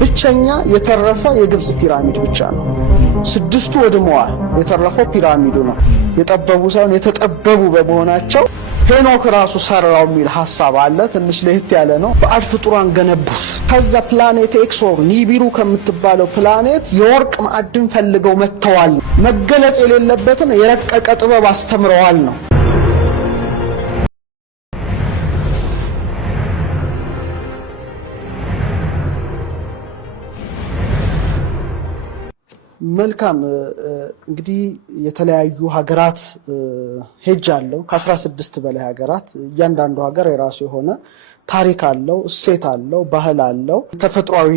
ብቸኛ የተረፈ የግብጽ ፒራሚድ ብቻ ነው። ስድስቱ ወድመዋል። የተረፈው ፒራሚዱ ነው። የጠበቡ ሳይሆን የተጠበቡ በመሆናቸው ሄኖክ ራሱ ሰራው የሚል ሐሳብ አለ። ትንሽ ለየት ያለ ነው። ባዕድ ፍጡራን ገነቡት። ከዛ ፕላኔት ኤክስ ኦር ኒቢሩ ከምትባለው ፕላኔት የወርቅ ማዕድን ፈልገው መጥተዋል። መገለጽ የሌለበትን የረቀቀ ጥበብ አስተምረዋል ነው። መልካም እንግዲህ የተለያዩ ሀገራት ሄጃለሁ። ከ16 በላይ ሀገራት። እያንዳንዱ ሀገር የራሱ የሆነ ታሪክ አለው፣ እሴት አለው፣ ባህል አለው፣ ተፈጥሯዊ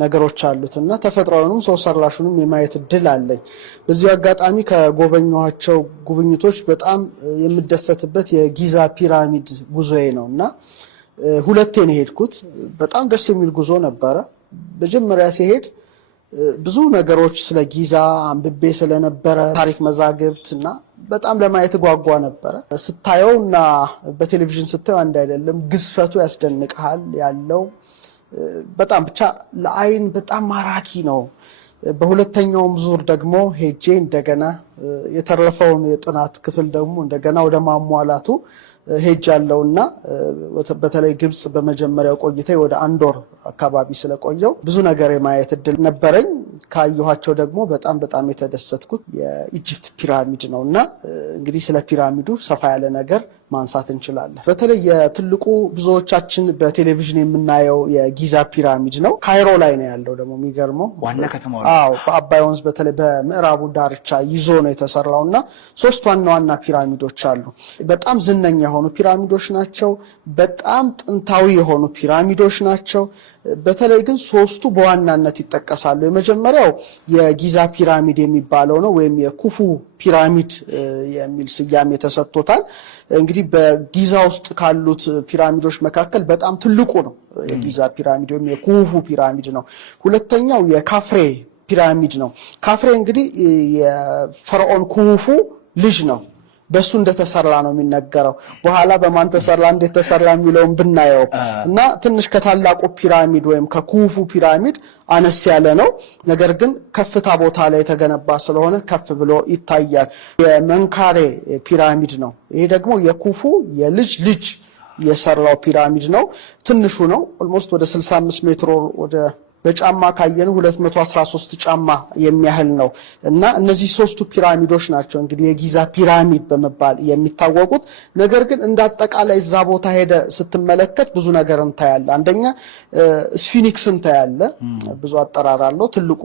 ነገሮች አሉትና ተፈጥሯዊንም ሰው ሰራሹንም የማየት እድል አለኝ። በዚህ አጋጣሚ ከጎበኘኋቸው ጉብኝቶች በጣም የምደሰትበት የጊዛ ፒራሚድ ጉዞዬ ነውና ሁለቴ ነው የሄድኩት። በጣም ደስ የሚል ጉዞ ነበረ። መጀመሪያ ሲሄድ ብዙ ነገሮች ስለ ጊዛ አንብቤ ስለነበረ ታሪክ መዛግብትና በጣም ለማየት ጓጓ ነበረ። ስታየውና በቴሌቪዥን ስታየው አንድ አይደለም። ግዝፈቱ ያስደንቅሃል። ያለው በጣም ብቻ ለአይን በጣም ማራኪ ነው። በሁለተኛውም ዙር ደግሞ ሄጄ እንደገና የተረፈውን የጥናት ክፍል ደግሞ እንደገና ወደ ማሟላቱ ሄጃለሁና በተለይ ግብጽ በመጀመሪያው ቆይታዬ ወደ 1 ወር አካባቢ ስለቆየው ብዙ ነገር የማየት እድል ነበረኝ። ካየኋቸው ደግሞ በጣም የተደሰትኩት የኢጂፕት ፒራሚድ ነውና እንግዲህ ስለ ፒራሚዱ ሰፋ ያለ ነገር ማንሳት እንችላለን። በተለይ የትልቁ ብዙዎቻችን በቴሌቪዥን የምናየው የጊዛ ፒራሚድ ነው። ካይሮ ላይ ነው ያለው። ደግሞ የሚገርመው ዋና ከተማው በአባይ ወንዝ በተለይ በምዕራቡ ዳርቻ ይዞ ነው የተሰራውና 3 ዋና ፒራሚዶች አሉ። በጣም ዝነኛ የሆኑ ፒራሚዶች ናቸው። በጣም ጥንታዊ የሆኑ ፒራሚዶች ናቸው። በተለይ ግን 3ቱ በዋናነት ይጠቀሳሉ። የመጀመሪያው የጊዛ ፒራሚድ የሚባለው ነው፣ ወይም የኩፉ ፒራሚድ የሚል ስያሜ ተሰጥቶታል። እንግዲህ በጊዛ ውስጥ ካሉት ፒራሚዶች መካከል በጣም ትልቁ ነው የጊዛ ፒራሚድ ወይም የኩፉ ፒራሚድ ነው። ሁለተኛው የካፍሬ ፒራሚድ ነው። ካፍሬ እንግዲህ የፈርዖን ኩፉ ልጅ ነው። በሱ እንደተሰራ ነው የሚነገረው። በኋላ በማን ተሰራ እንዴት ተሰራ የሚለውን ብናየው እና ትንሽ ከታላቁ ፒራሚድ ወይም ከኩፉ ፒራሚድ አነስ ያለ ነው። ነገር ግን ከፍታ ቦታ ላይ የተገነባ ስለሆነ ከፍ ብሎ ይታያል። የመንካሬ ፒራሚድ ነው። ይሄ ደግሞ የኩፉ የልጅ ልጅ የሰራው ፒራሚድ ነው። ትንሹ ነው። ኦልሞስት ወደ 65 ሜትር ወደ በጫማ ካየን 213 ጫማ የሚያህል ነው እና እነዚህ 3ቱ ፒራሚዶች ናቸው እንግዲህ የጊዛ ፒራሚድ በመባል የሚታወቁት። ነገር ግን እንዳጠቃላይ እዛ ቦታ ሄደ ስትመለከት ብዙ ነገር እንታያለ። አንደኛ ስፊኒክስን ታያለ። ብዙ አጠራር አለው። ትልቁ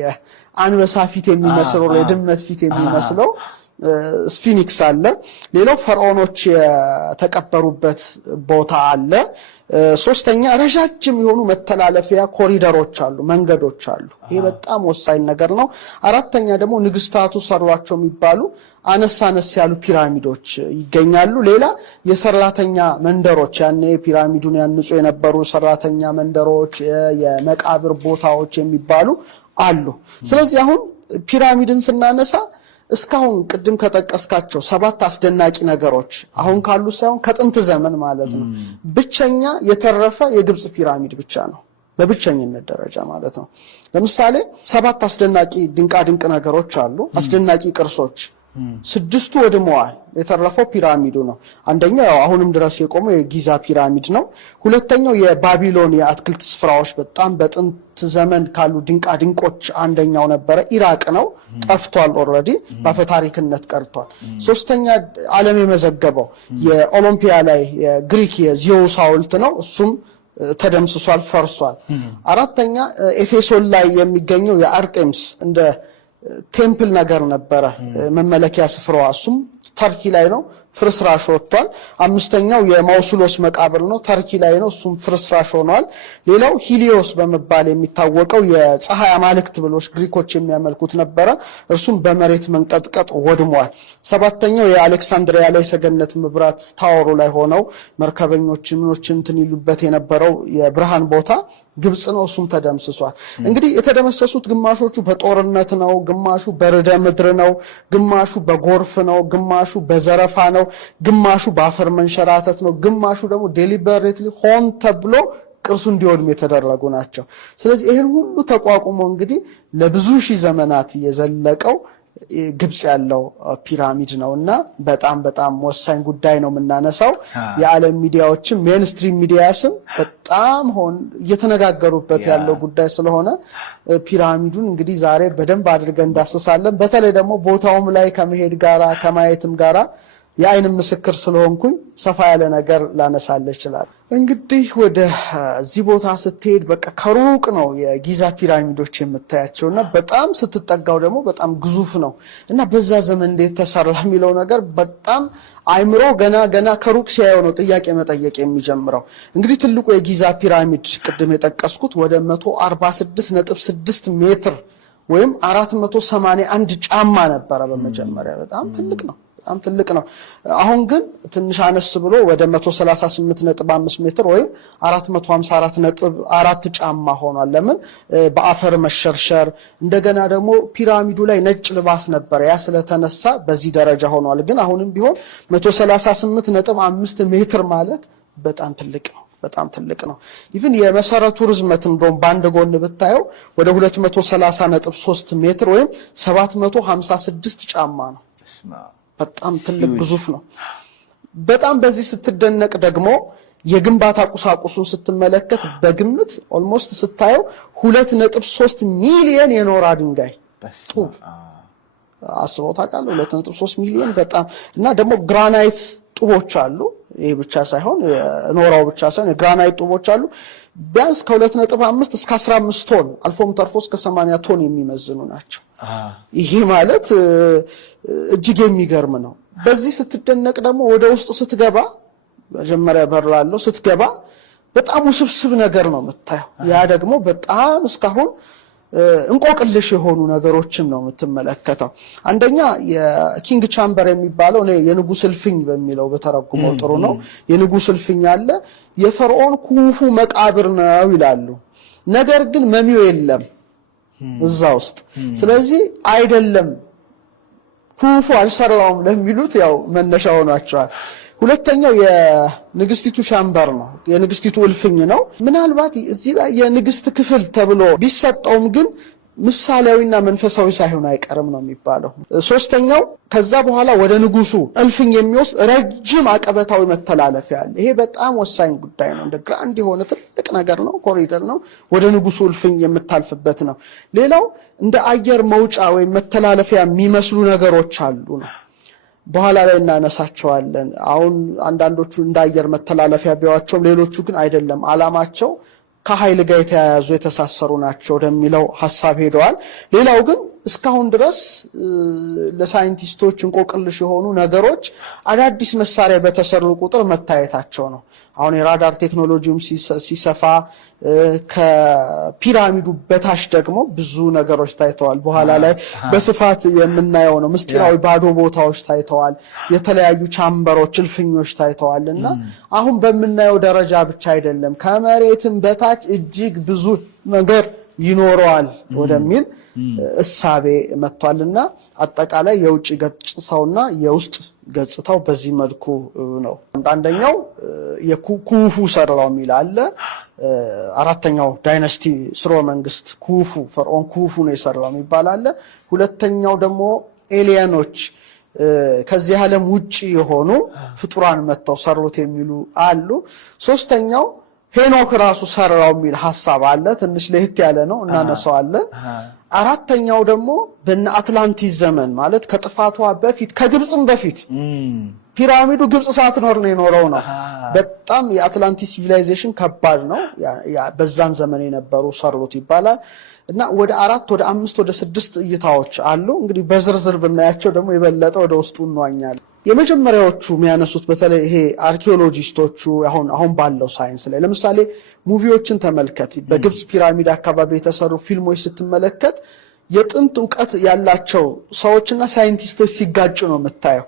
የአንበሳ ፊት የሚመስለው የድመት ፊት የሚመስለው ስፊኒክስ አለ። ሌላው ፈርዖኖች የተቀበሩበት ቦታ አለ። ሶስተኛ ረጃጅም የሆኑ መተላለፊያ ኮሪደሮች አሉ፣ መንገዶች አሉ። ይሄ በጣም ወሳኝ ነገር ነው። አራተኛ ደግሞ ንግስታቱ ሰሯቸው የሚባሉ አነስ ያሉ ፒራሚዶች ይገኛሉ። ሌላ የሰራተኛ መንደሮች፣ ያኔ ፒራሚዱን ያንጹ የነበሩ ሰራተኛ መንደሮች፣ የመቃብር ቦታዎች የሚባሉ አሉ። ስለዚህ አሁን ፒራሚድን ስናነሳ እስካሁን ቅድም ከጠቀስካቸው 7 አስደናቂ ነገሮች አሁን ካሉ ሳይሆን ከጥንት ዘመን ማለት ነው ብቸኛ የተረፈ የግብጽ ፒራሚድ ብቻ ነው፣ በብቸኝነት ደረጃ ማለት ነው። ለምሳሌ 7 አስደናቂ ድንቃድንቅ ነገሮች አሉ፣ አስደናቂ ቅርሶች። 6ቱ ወድመዋል። የተረፈው ፒራሚዱ ነው። አንደኛው ያው አሁንም ድረስ የቆመው የጊዛ ፒራሚድ ነው። ሁለተኛው የባቢሎን የአትክልት ስፍራዎች በጣም በጥንት ዘመን ካሉ ድንቃድንቆች አንደኛው ነበረ። ኢራቅ ነው፣ ጠፍቷል። ኦልሬዲ በአፈታሪክነት ቀርቷል። ሶስተኛ ዓለም የመዘገበው የኦሎምፒያ ላይ የግሪክ የዚዮስ ሐውልት ነው። እሱም ተደምስሷል፣ ፈርሷል። አራተኛ ኤፌሶን ላይ የሚገኘው የአርጤምስ እንደ ቴምፕል ነገር ነበረ መመለኪያ ስፍራዋ፣ እሱም ተርኪ ላይ ነው፣ ፍርስራሽ ወጥቷል። አምስተኛው የማውሱሎስ መቃብር ነው፣ ተርኪ ላይ ነው፣ እሱም ፍርስራሽ ሆኗል። ሌላው ሂሊዮስ በመባል የሚታወቀው የፀሐይ አማልክት ብሎች ግሪኮች የሚያመልኩት ነበረ፣ እርሱም በመሬት መንቀጥቀጥ ወድሟል። ሰባተኛው የአሌክሳንድሪያ ላይ ሰገነት መብራት ታወሩ ላይ ሆነው መርከበኞች ምኖችን እንትን ይሉበት የነበረው የብርሃን ቦታ ግብጽ ነው፣ እሱም ተደምስሷል። እንግዲህ የተደመሰሱት ግማሾቹ በጦርነት ነው፣ ግማሹ በርዕደ ምድር ነው፣ ግማሹ በጎርፍ ነው፣ ግማሹ በዘረፋ ነው፣ ግማሹ በአፈር መንሸራተት ነው፣ ግማሹ ደግሞ ዴሊበሬትሊ ሆን ተብሎ ቅርሱ እንዲወድም የተደረጉ ናቸው። ስለዚህ ይህን ሁሉ ተቋቁሞ እንግዲህ ለብዙ ሺህ ዘመናት የዘለቀው ግብጽ ያለው ፒራሚድ ነውና በጣም ወሳኝ ጉዳይ ነው የምናነሳው። የዓለም ሚዲያዎችም ሜንስትሪም ሚዲያስም በጣም እየተነጋገሩበት ያለው ጉዳይ ስለሆነ ፒራሚዱን እንግዲህ ዛሬ በደንብ አድርገን እንዳስሳለን። በተለይ ደግሞ ቦታውም ላይ ከመሄድ ጋራ ከማየትም ጋራ የአይን ምስክር ስለሆንኩኝ ሰፋ ያለ ነገር ላነሳለ ይችላል። እንግዲህ ወደ እዚህ ቦታ ስትሄድ በቃ ከሩቅ ነው የጊዛ ፒራሚዶች የምታያቸውና በጣም ስትጠጋው ደግሞ በጣም ግዙፍ ነው እና በዛ ዘመን እንዴት ተሰራ የሚለው ነገር በጣም አይምሮ ገና ከሩቅ ሲያየው ነው ጥያቄ መጠየቅ የሚጀምረው። እንግዲህ ትልቁ የጊዛ ፒራሚድ ቅድም የጠቀስኩት ወደ 146.6 ሜትር ወይም 481 ጫማ ነበረ በመጀመሪያ። በጣም ትልቅ ነው። አሁን ግን ትንሽ አነስ ብሎ ወደ 138.5 ሜትር ወይም 454.4 ጫማ ሆኗል። ለምን? በአፈር መሸርሸር እንደገና ደግሞ ፒራሚዱ ላይ ነጭ ልባስ ነበር፣ ያ ስለተነሳ በዚህ ደረጃ ሆኗል። ግን አሁንም ቢሆን 138.5 ሜትር ማለት በጣም ትልቅ ነው። ኢቭን የመሰረቱ ርዝመት እንደውም በአንድ ጎን ብታየው ወደ 230.3 ሜትር ወይም 756 ጫማ ነው። በጣም ትልቅ ግዙፍ ነው። በጣም በዚህ ስትደነቅ ደግሞ የግንባታ ቁሳቁሱን ስትመለከት በግምት ኦልሞስት ስታየው 2.3 ሚሊዮን የኖራ ድንጋይ ጡብ አስበው ታውቃለህ? 2.3 ሚሊዮን በጣም እና ደግሞ ግራናይት ጡቦች አሉ። ይሄ ብቻ ሳይሆን ኖራው ብቻ ሳይሆን የግራናይት ጡቦች አሉ። ቢያንስ ከ2.5 እስከ 15 ቶን አልፎም ተርፎ እስከ 80 ቶን የሚመዝኑ ናቸው። ይሄ ማለት እጅግ የሚገርም ነው። በዚህ ስትደነቅ ደግሞ ወደ ውስጥ ስትገባ መጀመሪያ በር ላለው ስትገባ በጣም ውስብስብ ነገር ነው የምታየው። ያ ደግሞ በጣም እስካሁን እንቆቅልሽ የሆኑ ነገሮችን ነው የምትመለከተው። አንደኛ የኪንግ ቻምበር የሚባለው የንጉስ እልፍኝ በሚለው በተረጉመው ጥሩ ነው። የንጉስ እልፍኝ አለ። የፈርዖን ኩፉ መቃብር ነው ይላሉ። ነገር ግን መሚው የለም እዛ ውስጥ። ስለዚህ አይደለም ኩፉ አልሰራውም ለሚሉት ያው መነሻ ሆኗቸዋል። ሁለተኛው የንግስቲቱ ቻምበር ነው፣ የንግስቲቱ እልፍኝ ነው። ምናልባት እዚህ ላይ የንግስት ክፍል ተብሎ ቢሰጠውም ግን ምሳሌያዊና መንፈሳዊ ሳይሆን አይቀርም ነው የሚባለው። ሶስተኛው ከዛ በኋላ ወደ ንጉሱ እልፍኝ የሚወስድ ረጅም አቀበታዊ መተላለፊያ አለ። ይሄ በጣም ወሳኝ ጉዳይ ነው። እንደ ግራንድ የሆነ ትልቅ ነገር ነው፣ ኮሪደር ነው፣ ወደ ንጉሱ እልፍኝ የምታልፍበት ነው። ሌላው እንደ አየር መውጫ ወይም መተላለፊያ የሚመስሉ ነገሮች አሉ ነው። በኋላ ላይ እናነሳቸዋለን። አሁን አንዳንዶቹ እንደ አየር መተላለፊያ ቢያዋቸውም ሌሎቹ ግን አይደለም፣ አላማቸው ከኃይል ጋር የተያያዙ የተሳሰሩ ናቸው ወደሚለው ሐሳብ ሄደዋል። ሌላው ግን እስካሁን ድረስ ለሳይንቲስቶች እንቆቅልሽ የሆኑ ነገሮች አዳዲስ መሳሪያ በተሰሩ ቁጥር መታየታቸው ነው። አሁን የራዳር ቴክኖሎጂውም ሲሰፋ ከፒራሚዱ በታች ደግሞ ብዙ ነገሮች ታይተዋል። በኋላ ላይ በስፋት የምናየው ነው። ምስጢራዊ ባዶ ቦታዎች ታይተዋል። የተለያዩ ቻምበሮች፣ እልፍኞች ታይተዋልና አሁን በምናየው ደረጃ ብቻ አይደለም፣ ከመሬትም በታች እጅግ ብዙ ነገር ይኖረዋል ወደሚል እሳቤ መጥቷልና አጠቃላይ የውጭ ገጽታውና የውስጥ ገጽታው በዚህ መልኩ ነው። አንደኛው የኩፉ ሰራው የሚል አለ። አራተኛው ዳይናስቲ ስርወ መንግስት ኩፉ ፈርዖን ኩፉ ነው የሰራው የሚባል አለ። ሁለተኛው ደግሞ ኤሊያኖች ከዚህ ዓለም ውጪ የሆኑ ፍጡራን መጥተው ሰሩት የሚሉ አሉ። ሶስተኛው ሄኖክ ራሱ ሰራው የሚል ሐሳብ አለ። ትንሽ ለህት ያለ ነው እናነሳዋለን። አራተኛው ደግሞ በእነ አትላንቲስ ዘመን ማለት ከጥፋቷ በፊት ከግብጽም በፊት ፒራሚዱ ግብጽ ሳትኖር ነው የኖረው ነው። በጣም የአትላንቲስ ሲቪላይዜሽን ከባድ ነው። በዛን ዘመን የነበሩ ሰሩት ይባላል እና ወደ 4 ወደ 5 ወደ 6 እይታዎች አሉ። እንግዲህ በዝርዝር ብናያቸው ደግሞ የበለጠ ወደ ውስጡ እንዋኛለን። የመጀመሪያዎቹ የሚያነሱት በተለይ ይሄ አርኪኦሎጂስቶቹ አሁን ባለው ሳይንስ ላይ ለምሳሌ ሙቪዎችን ተመልከት። በግብጽ ፒራሚድ አካባቢ የተሰሩ ፊልሞች ስትመለከት የጥንት ዕውቀት ያላቸው ሰዎችና ሳይንቲስቶች ሲጋጩ ነው የምታየው።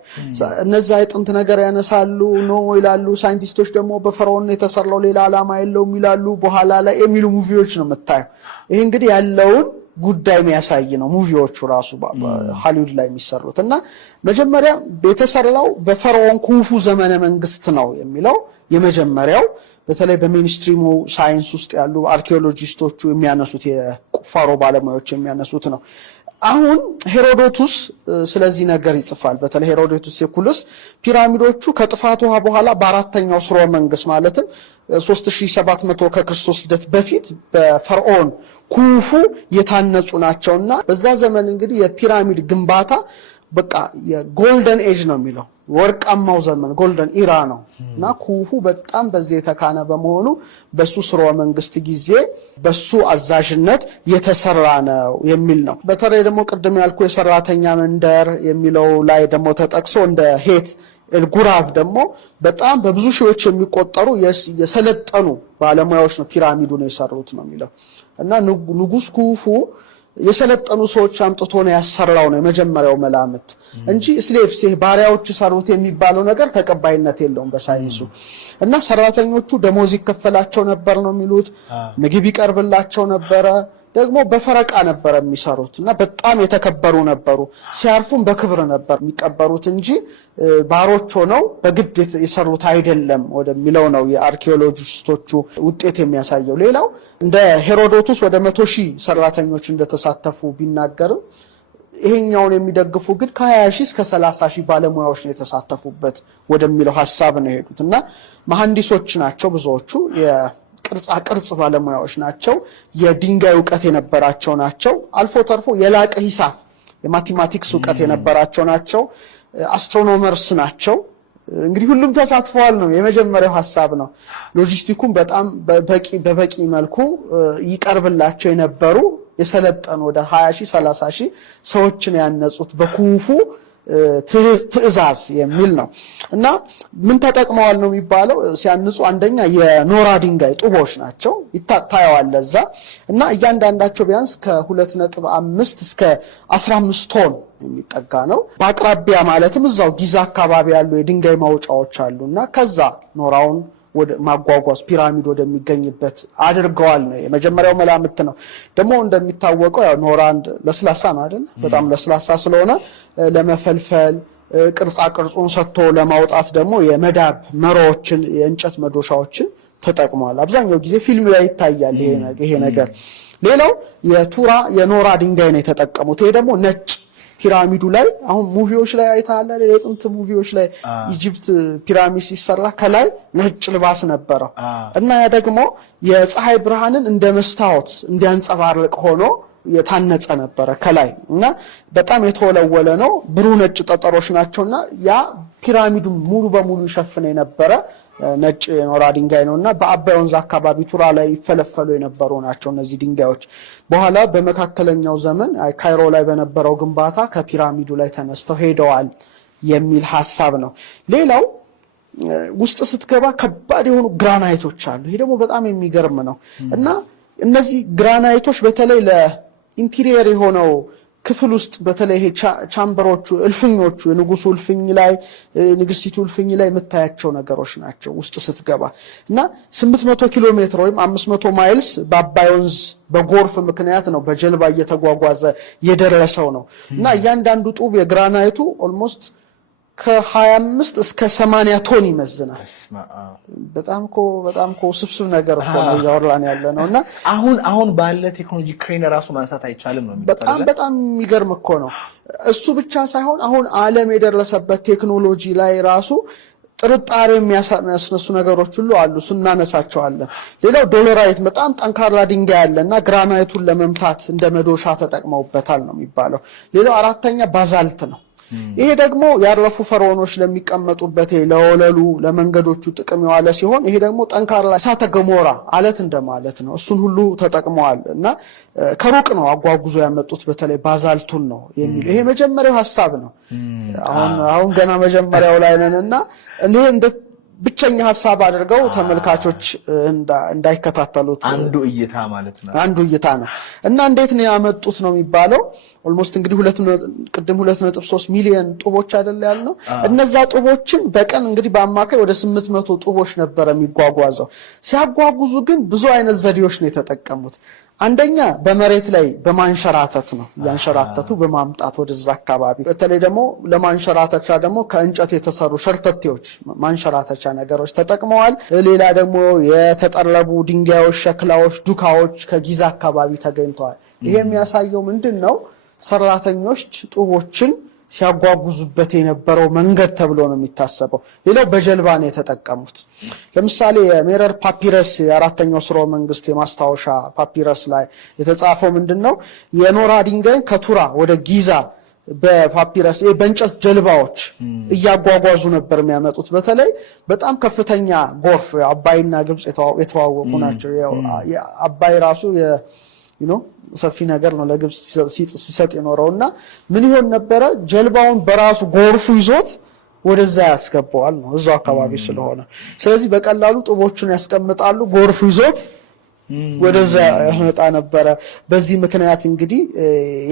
እነዛ የጥንት ነገር ያነሳሉ ነው ይላሉ፣ ሳይንቲስቶች ደግሞ በፈርዖን የተሰራው ሌላ ዓላማ የለውም ይላሉ በኋላ ላይ የሚሉ ሙቪዎች ነው የምታየው። ይሄ እንግዲህ ያለውን ጉዳይ የሚያሳይ ነው ሙቪዎቹ ራሱ ሃሊውድ ላይ የሚሰሩት እና መጀመሪያ የተሰራው በፈርዖን ኩፉ ዘመነ መንግስት ነው የሚለው የመጀመሪያው በተለይ በሜንስትሪሙ ሳይንስ ውስጥ ያሉ አርኪኦሎጂስቶቹ የሚያነሱት የቁፋሮ ባለሙያዎች የሚያነሱት ነው። አሁን ሄሮዶቱስ ስለዚህ ነገር ይጽፋል። በተለይ ሄሮዶቱስ የኩልስ ፒራሚዶቹ ከጥፋት ውሃ በኋላ በአራተኛው ስርወ መንግስት ማለትም 3700 ከክርስቶስ ልደት በፊት በፈርዖን ኩፉ የታነጹ ናቸውና በዛ ዘመን እንግዲህ የፒራሚድ ግንባታ በቃ የጎልደን ኤጅ ነው የሚለው ወርቃማው ዘመን ጎልደን ኢራ ነው እና ኩፉ በጣም በዚህ የተካነ በመሆኑ በሱ ስርወ መንግስት ጊዜ በሱ አዛዥነት የተሰራ ነው የሚል ነው። በተለይ ደግሞ ቅድም ያልኩ የሰራተኛ መንደር የሚለው ላይ ደግሞ ተጠቅሶ እንደ ሄት ኤልጉራብ ደግሞ በጣም በብዙ ሺዎች የሚቆጠሩ የሰለጠኑ ባለሙያዎች ነው ፒራሚዱን የሰሩት ነው የሚለው እና ንጉስ ኩፉ የሰለጠኑ ሰዎች አምጥቶ ነው ያሰራው ነው የመጀመሪያው መላምት እንጂ ስሌቭስ ባሪያዎች ሰሩት የሚባለው ነገር ተቀባይነት የለውም በሳይንሱ። እና ሰራተኞቹ ደሞዝ ይከፈላቸው ነበር ነው የሚሉት፣ ምግብ ይቀርብላቸው ነበረ፣ ደግሞ በፈረቃ ነበር የሚሰሩት እና በጣም የተከበሩ ነበሩ። ሲያርፉም በክብር ነበር የሚቀበሩት እንጂ ባሮች ሆነው በግድ የሰሩት አይደለም ወደሚለው ነው የአርኪኦሎጂስቶቹ ውጤት የሚያሳየው። ሌላው እንደ ሄሮዶቱስ ወደ 100,000 ሰራተኞች እንደተሳተፉ ቢናገርም ይሄኛውን የሚደግፉ ግን ከ20,000 እስከ 30,000 ባለሙያዎች ነው የተሳተፉበት ወደሚለው ሐሳብ ነው የሄዱት እና መሐንዲሶች ናቸው ብዙዎቹ ቅርጽ ባለሙያዎች ናቸው። የድንጋይ ዕውቀት የነበራቸው ናቸው። አልፎ ተርፎ የላቀ ሂሳብ የማቴማቲክስ ዕውቀት የነበራቸው ናቸው። አስትሮኖመርስ ናቸው። እንግዲህ ሁሉም ተሳትፈዋል ነው የመጀመሪያው ሐሳብ ነው። ሎጂስቲኩም በጣም በበቂ መልኩ ይቀርብላቸው የነበሩ የሰለጠኑ ወደ 20,000 30,000 ሰዎችን ያነጹት በኩፉ ትዕዛዝ የሚል ነው እና ምን ተጠቅመዋል ነው የሚባለው ሲያንጹ አንደኛ የኖራ ድንጋይ ጡቦች ናቸው ይታያዋል ለዛ እና እያንዳንዳቸው ቢያንስ ከ2.5 እስከ 15 ቶን የሚጠጋ ነው። በአቅራቢያ ማለትም እዛው ጊዛ አካባቢ ያሉ የድንጋይ ማውጫዎች አሉና ከዛ ኖራውን ወደ ማጓጓዝ ፒራሚድ ወደሚገኝበት አድርገዋል ነው የመጀመሪያው መላምት ነው። ደግሞ እንደሚታወቀው ያው ኖራ ለስላሳ ነው አይደል? በጣም ለስላሳ ስለሆነ ለመፈልፈል ቅርጻ ቅርጹን ሰጥቶ ለማውጣት ደግሞ የመዳብ መሮዎችን የእንጨት መዶሻዎችን ተጠቅመዋል። አብዛኛው ጊዜ ፊልም ላይ ይታያል ይሄ ነገር። ሌላው የኖራ ድንጋይ ነው የተጠቀሙት። ይሄ ደግሞ ነጭ ፒራሚዱ ላይ አሁን ሙቪዎች ላይ አይታለ የጥንት ሙቪዎች ላይ ኢጂፕት ፒራሚድ ሲሰራ ከላይ ነጭ ልባስ ነበረው እና ያ ደግሞ የፀሐይ ብርሃንን እንደ መስታወት እንዲያንጸባርቅ ሆኖ የታነጸ ነበረ ከላይ እና በጣም የተወለወለ ነው። ብሩህ ነጭ ጠጠሮች ናቸውና ያ ፒራሚዱ ሙሉ በሙሉ ይሸፍነ የነበረ ነጭ ኖራ ድንጋይ ነውና በአባይ ወንዝ አካባቢ ቱራ ላይ ይፈለፈሉ የነበሩ ናቸው እነዚህ ድንጋዮች። በኋላ በመካከለኛው ዘመን ካይሮ ላይ በነበረው ግንባታ ከፒራሚዱ ላይ ተነስተው ሄደዋል የሚል ሐሳብ ነው። ሌላው ውስጥ ስትገባ ከባድ የሆኑ ግራናይቶች አሉ። ይሄ ደግሞ በጣም የሚገርም ነው እና እነዚህ ግራናይቶች በተለይ ለኢንቴሪየር የሆነው ክፍል ውስጥ በተለይ ይሄ ቻምበሮቹ እልፍኞቹ የንጉሱ እልፍኝ ላይ ንግስቲቱ እልፍኝ ላይ የምታያቸው ነገሮች ናቸው ውስጥ ስትገባ እና 800 ኪሎ ሜትር ወይም 500 ማይልስ በአባይ ወንዝ በጎርፍ ምክንያት ነው በጀልባ እየተጓጓዘ የደረሰው ነው እና እያንዳንዱ ጡብ የግራናይቱ ኦልሞስት ከ25 እስከ 80 ቶን ይመዝናል። በጣም ስብስብ ነገር እኮ ነው ያወራን ያለነውና አሁን ባለ ቴክኖሎጂ ክሬን ራሱ ማንሳት አይቻልም ነው የሚባለው። በጣም የሚገርም እኮ ነው። እሱ ብቻ ሳይሆን አሁን ዓለም የደረሰበት ቴክኖሎጂ ላይ ራሱ ጥርጣሬ የሚያስነሱ ነገሮች ሁሉ አሉ። እናነሳቸዋለን። ሌላው ዶሎራይት በጣም ጠንካራ ድንጋይ አለና ግራናይቱን ለመምታት እንደ መዶሻ ተጠቅመውበታል ነው የሚባለው። ሌላው አራተኛ ባዛልት ነው። ይሄ ደግሞ ያረፉ ፈርዖኖች ለሚቀመጡበት ለወለሉ ለመንገዶቹ ጥቅም የዋለ ሲሆን ይሄ ደግሞ ጠንካራ እሳተ ገሞራ አለት እንደማለት ነው። እሱን ሁሉ ተጠቅመዋል እና ከሩቅ ነው አጓጉዞ ያመጡት በተለይ ባዛልቱን ነው የሚል ይሄ መጀመሪያው ሐሳብ ነው። አሁን ገና መጀመሪያው ላይ ነንና እኔ እንደ ብቸኛ ሐሳብ አድርገው ተመልካቾች እንዳይከታተሉት አንዱ እይታ ማለት ነው። አንዱ እይታ ነው እና እንዴት ነው ያመጡት ነው የሚባለው። ኦልሞስት እንግዲህ 2.3 ሚሊዮን ጡቦች አይደል ያልነው። እነዛ ጡቦችን በቀን እንግዲህ በአማካይ ወደ 800 ጡቦች ነበር የሚጓጓዘው። ሲያጓጉዙ ግን ብዙ አይነት ዘዴዎች ነው የተጠቀሙት። አንደኛ በመሬት ላይ በማንሸራተት ነው ያንሸራተቱ በማምጣት ወደዛ አካባቢ በተለይ ደግሞ ለማንሸራተቻ ደግሞ ከእንጨት የተሰሩ ሸርተቴዎች ማንሸራተቻ ነገሮች ተጠቅመዋል። ሌላ ደግሞ የተጠረቡ ድንጋዮች፣ ሸክላዎች፣ ዱካዎች ከጊዛ አካባቢ ተገኝተዋል። ይሄ የሚያሳየው ምንድነው? ሰራተኞች ጡቦችን ሲያጓጉዙበት የነበረው መንገድ ተብሎ ነው የሚታሰበው። ሌላው በጀልባ ነው የተጠቀሙት። ለምሳሌ የሜረር ፓፒረስ የአራተኛው ስርወ መንግስት የማስታወሻ ፓፒረስ ላይ የተጻፈው ምንድነው? የኖራ ድንጋይን ከቱራ ወደ ጊዛ በፓፒረስ በእንጨት ጀልባዎች እያጓጓዙ ነበር የሚያመጡት። በተለይ በጣም ከፍተኛ ጎርፍ አባይና ግብጽ የተዋወቁ ናቸው። አባይ ራሱ ሰፊ ነገር ነው ለግብጽ ሲሰጥ የኖረውና ምን ይሆን ነበረ? ጀልባውን በራሱ ጎርፉ ይዞት ወደዛ ያስገባዋል ነው እዛው አካባቢ ስለሆነ። ስለዚህ በቀላሉ ጡቦቹን ያስቀምጣሉ፣ ጎርፉ ይዞት ወደዛ ያመጣ ነበረ። በዚህ ምክንያት እንግዲህ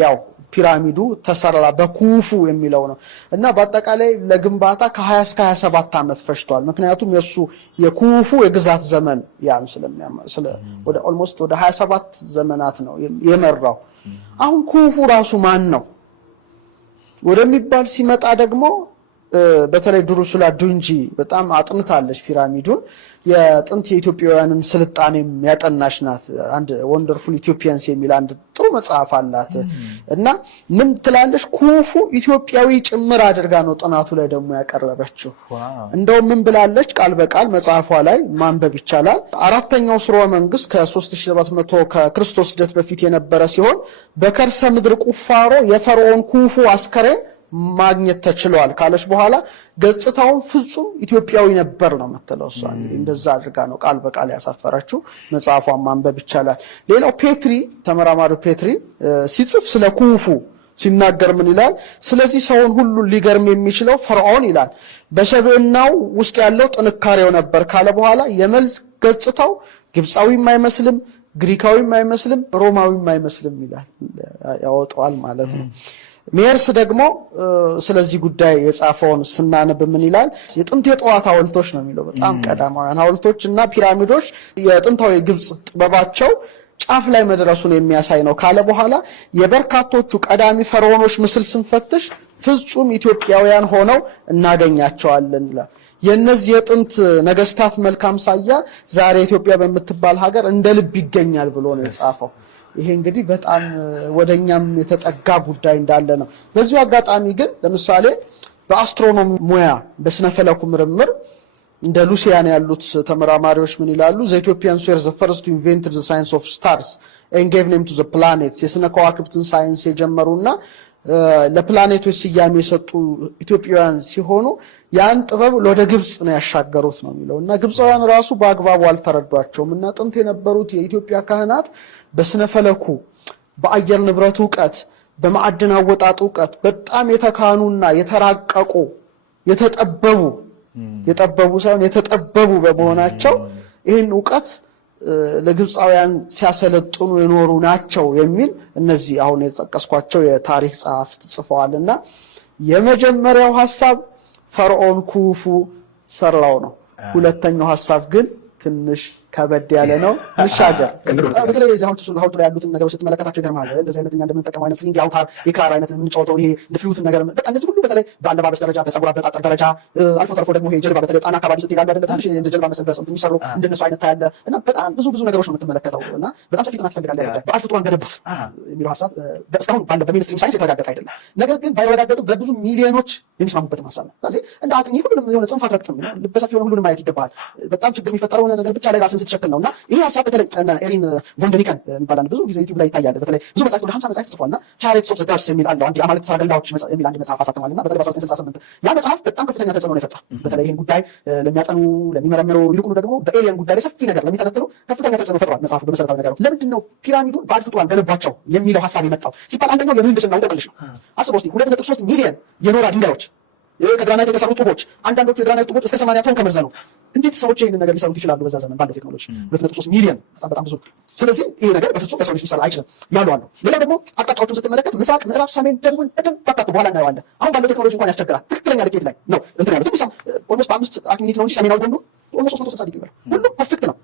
ያው ፒራሚዱ ተሰራ በኩፉ የሚለው ነው እና በአጠቃላይ ለግንባታ ከ20 እስከ 27 ዓመት ፈጅቷል። ምክንያቱም የኩፉ የግዛት ዘመን ያን ወደ ኦልሞስት ወደ 27 ዘመናት ነው የመራው። አሁን ኩፉ ራሱ ማን ነው ወደሚባል ሲመጣ ደግሞ በተለይ ድሩሱላ ዱንጂ በጣም አጥንታለች ፒራሚዱን። የጥንት የኢትዮጵያውያንን ስልጣኔም ያጠናች ናት። አንድ ወንደርፉል ኢትዮጵያንስ የሚል አንድ ጥሩ መጽሐፍ አላት እና ምን ትላለች? ኩፉ ኢትዮጵያዊ ጭምር አድርጋ ነው ጥናቱ ላይ ደግሞ ያቀረበችው። እንደውም ምን ብላለች? ቃል በቃል መጽሐፏ ላይ ማንበብ ይቻላል። አራተኛው ስርወ መንግስት ከ3700 ከክርስቶስ ልደት በፊት የነበረ ሲሆን በከርሰ ምድር ቁፋሮ የፈርዖን ኩፉ አስከሬን ማግኘት ተችሏል ካለች በኋላ ገጽታውን ፍጹም ኢትዮጵያዊ ነበር ነው የምትለው እሷ። እንግዲህ እንደዛ አድርጋ ነው ቃል በቃል ያሳፈረችው። መጽሐፏን ማንበብ ይቻላል። ሌላው ፔትሪ ተመራማሪው ፔትሪ ሲጽፍ ስለ ኩፉ ሲናገር ምን ይላል? ስለዚህ ሰውን ሁሉ ሊገርም የሚችለው ፈርዖን ይላል በሰብዕናው ውስጥ ያለው ጥንካሬው ነበር ካለ በኋላ የመልክ ገጽታው ግብፃዊም አይመስልም፣ ግሪካዊም አይመስልም፣ ሮማዊም አይመስልም ይላል። ያወጣዋል ማለት ነው። ሜርስ ደግሞ ስለዚህ ጉዳይ የጻፈውን ስናነብ ምን ይላል? የጥንት የጠዋት ሐውልቶች ነው የሚለው። በጣም ቀዳማውያን ሐውልቶች እና ፒራሚዶች የጥንታዊ ግብጽ ጥበባቸው ጫፍ ላይ መድረሱን የሚያሳይ ነው ካለ በኋላ የበርካቶቹ ቀዳሚ ፈርዖኖች ምስል ስንፈትሽ ፍጹም ኢትዮጵያውያን ሆነው እናገኛቸዋለን ይላል። የነዚህ የጥንት ነገስታት መልካም ሳያ ዛሬ ኢትዮጵያ በምትባል ሀገር እንደ ልብ ይገኛል ብሎ ነው የጻፈው። ይሄ እንግዲህ በጣም ወደኛም የተጠጋ ጉዳይ እንዳለ ነው። በዚሁ አጋጣሚ ግን ለምሳሌ በአስትሮኖሚ ሙያ በስነፈለኩ ምርምር እንደ ሉሲያን ያሉት ተመራማሪዎች ምን ይላሉ? the Ethiopians were the first to invent the science of stars and gave name to the planets የስነ ከዋክብትን ሳይንስ የጀመሩና ለፕላኔቶች ስያሜ የሰጡ ኢትዮጵያውያን ሲሆኑ ያን ጥበብ ወደ ግብጽ ነው ያሻገሩት ነው የሚለውና ግብፃውያን ራሱ በአግባቡ አልተረዷቸውም እና ጥንት የነበሩት የኢትዮጵያ ካህናት በስነፈለኩ በአየር ንብረት ዕውቀት በማዕድን አወጣጥ ዕውቀት በጣም የተካኑና የተራቀቁ የጠበቡ ሳይሆን የተጠበቡ በመሆናቸው ይህን ዕውቀት ለግብፃውያን ሲያሰለጥኑ የኖሩ ናቸው የሚል እነዚህ አሁን የተጠቀስኳቸው የታሪክ ጸሐፍት ጽፈዋልና የመጀመሪያው ሐሳብ ፈርዖን ኩፉ ሰራው ነው። ሁለተኛው ሐሳብ ግን ትንሽ ከበድ ያለ ነው። እንሻገር። በተለይ እዚህ ሐውልቱ ላይ ያሉትን ነገሮች ስትመለከታቸው ይገርማል። እንደዚህ አይነት እኛ እንደምንጠቀመው አይነት ስሊንግ አውታር የካር አይነት የምንጫወተው ይሄ ፍሉትን ነገር በቃ እነዚህ ሁሉ በተለይ በአለባበስ ደረጃ በፀጉር አበጣጠር ደረጃ አልፎ ተርፎ ደግሞ ይሄ ጀልባ በተለይ ጣና አካባቢ ስትሄድ አይደለ ትንሽ እንደ ጀልባ መሰል በጽምት የሚሰሩ እንደነሱ አይነት ታያለ እና በጣም ብዙ ነገሮች ነው የምትመለከተው እና በጣም ሰፊ ጥናት ይፈልጋል። በአልፎ ፍጡራን ገነቡት የሚለው ሐሳብ እስካሁን ባለው በሜንስትሪም ሳይንስ የተረጋገጠ አይደለም። ነገር ግን ባይረጋገጥም በብዙ ሚሊዮኖች የሚስማሙበት ሐሳብ ነው። ስለዚህ እንደ አጥኚ ሁሉንም የሆነ ጽንፍ አትረግጥም። ልበሰፊ የሆነ ሁሉንም ማየት ይገባል። በጣም ችግር የሚፈጠረው ነገር ብቻ ላይ ራስን ስትሸክል ነውና ይሄ ሐሳብ በተለይ ኤሪን ቮንደኒከን የሚባል ብዙ ጊዜ ዩቲዩብ ላይ ይታያል። በተለይ ብዙ መጽሐፍት ወደ 50 መጽሐፍት ጽፏልና ቻሪትስ ኦፍ ዘ ጋድስ የሚል አለው። አንድ የአማልክት ሰረገላዎች የሚል አንድ መጽሐፍ አሳትሟልና በተለይ በ1968 ያ መጽሐፍ በጣም ከፍተኛ ተጽዕኖ ነው የፈጠረው። በተለይ ይሄን ጉዳይ ለሚያጠኑ ለሚመረምሩ ይልቁኑ ደግሞ በኤሊየን ጉዳይ ላይ ሰፊ ነገር ለሚተነትኑ ከፍተኛ ተጽዕኖ ፈጥሯል መጽሐፉ። በመሰረታዊ ነገሩ ለምንድን ነው ፒራሚዱን ባዕድ ፍጡራን ገነቧቸው የሚለው ሐሳብ የመጣው ሲባል አንደኛው የምህንድስና እንቆቅልሽ ነው። አስበው እስቲ 2.3 ሚሊዮን የኖራ ድንጋዮች ከግራናይት የተሰሩ ጡቦች፣ አንዳንዶቹ የግራናይት ጡቦች እስከ 80 ቶን ከመዘኑ እንዴት ሰዎች ይሄንን ነገር ሊሰሩት ይችላሉ? በዛ ዘመን ባለው ቴክኖሎጂ 2.3 ሚሊዮን በጣም ብዙ። ስለዚህ ይሄ ነገር በፍጹም በሰው ልጅ ሊሰራ አይችልም ያሉ አሉ። ሌላው ደግሞ አቅጣጫዎቹን ስትመለከት ምስራቅ፣ ምዕራብ፣ ሰሜን፣ ደቡብን በደንብ አካቶ በኋላ እናየዋለን። አሁን ባለው ቴክኖሎጂ እንኳን ያስቸግራል። ትክክለኛ ልኬት ላይ ነው እንትን ያሉት ኦልሞስት በ5 ሚኒት ነው እንጂ ሰሜናዊ ጎኑ ኦልሞስት 360 ዲግሪ ነው። ሁሉም ፐርፌክት ነው።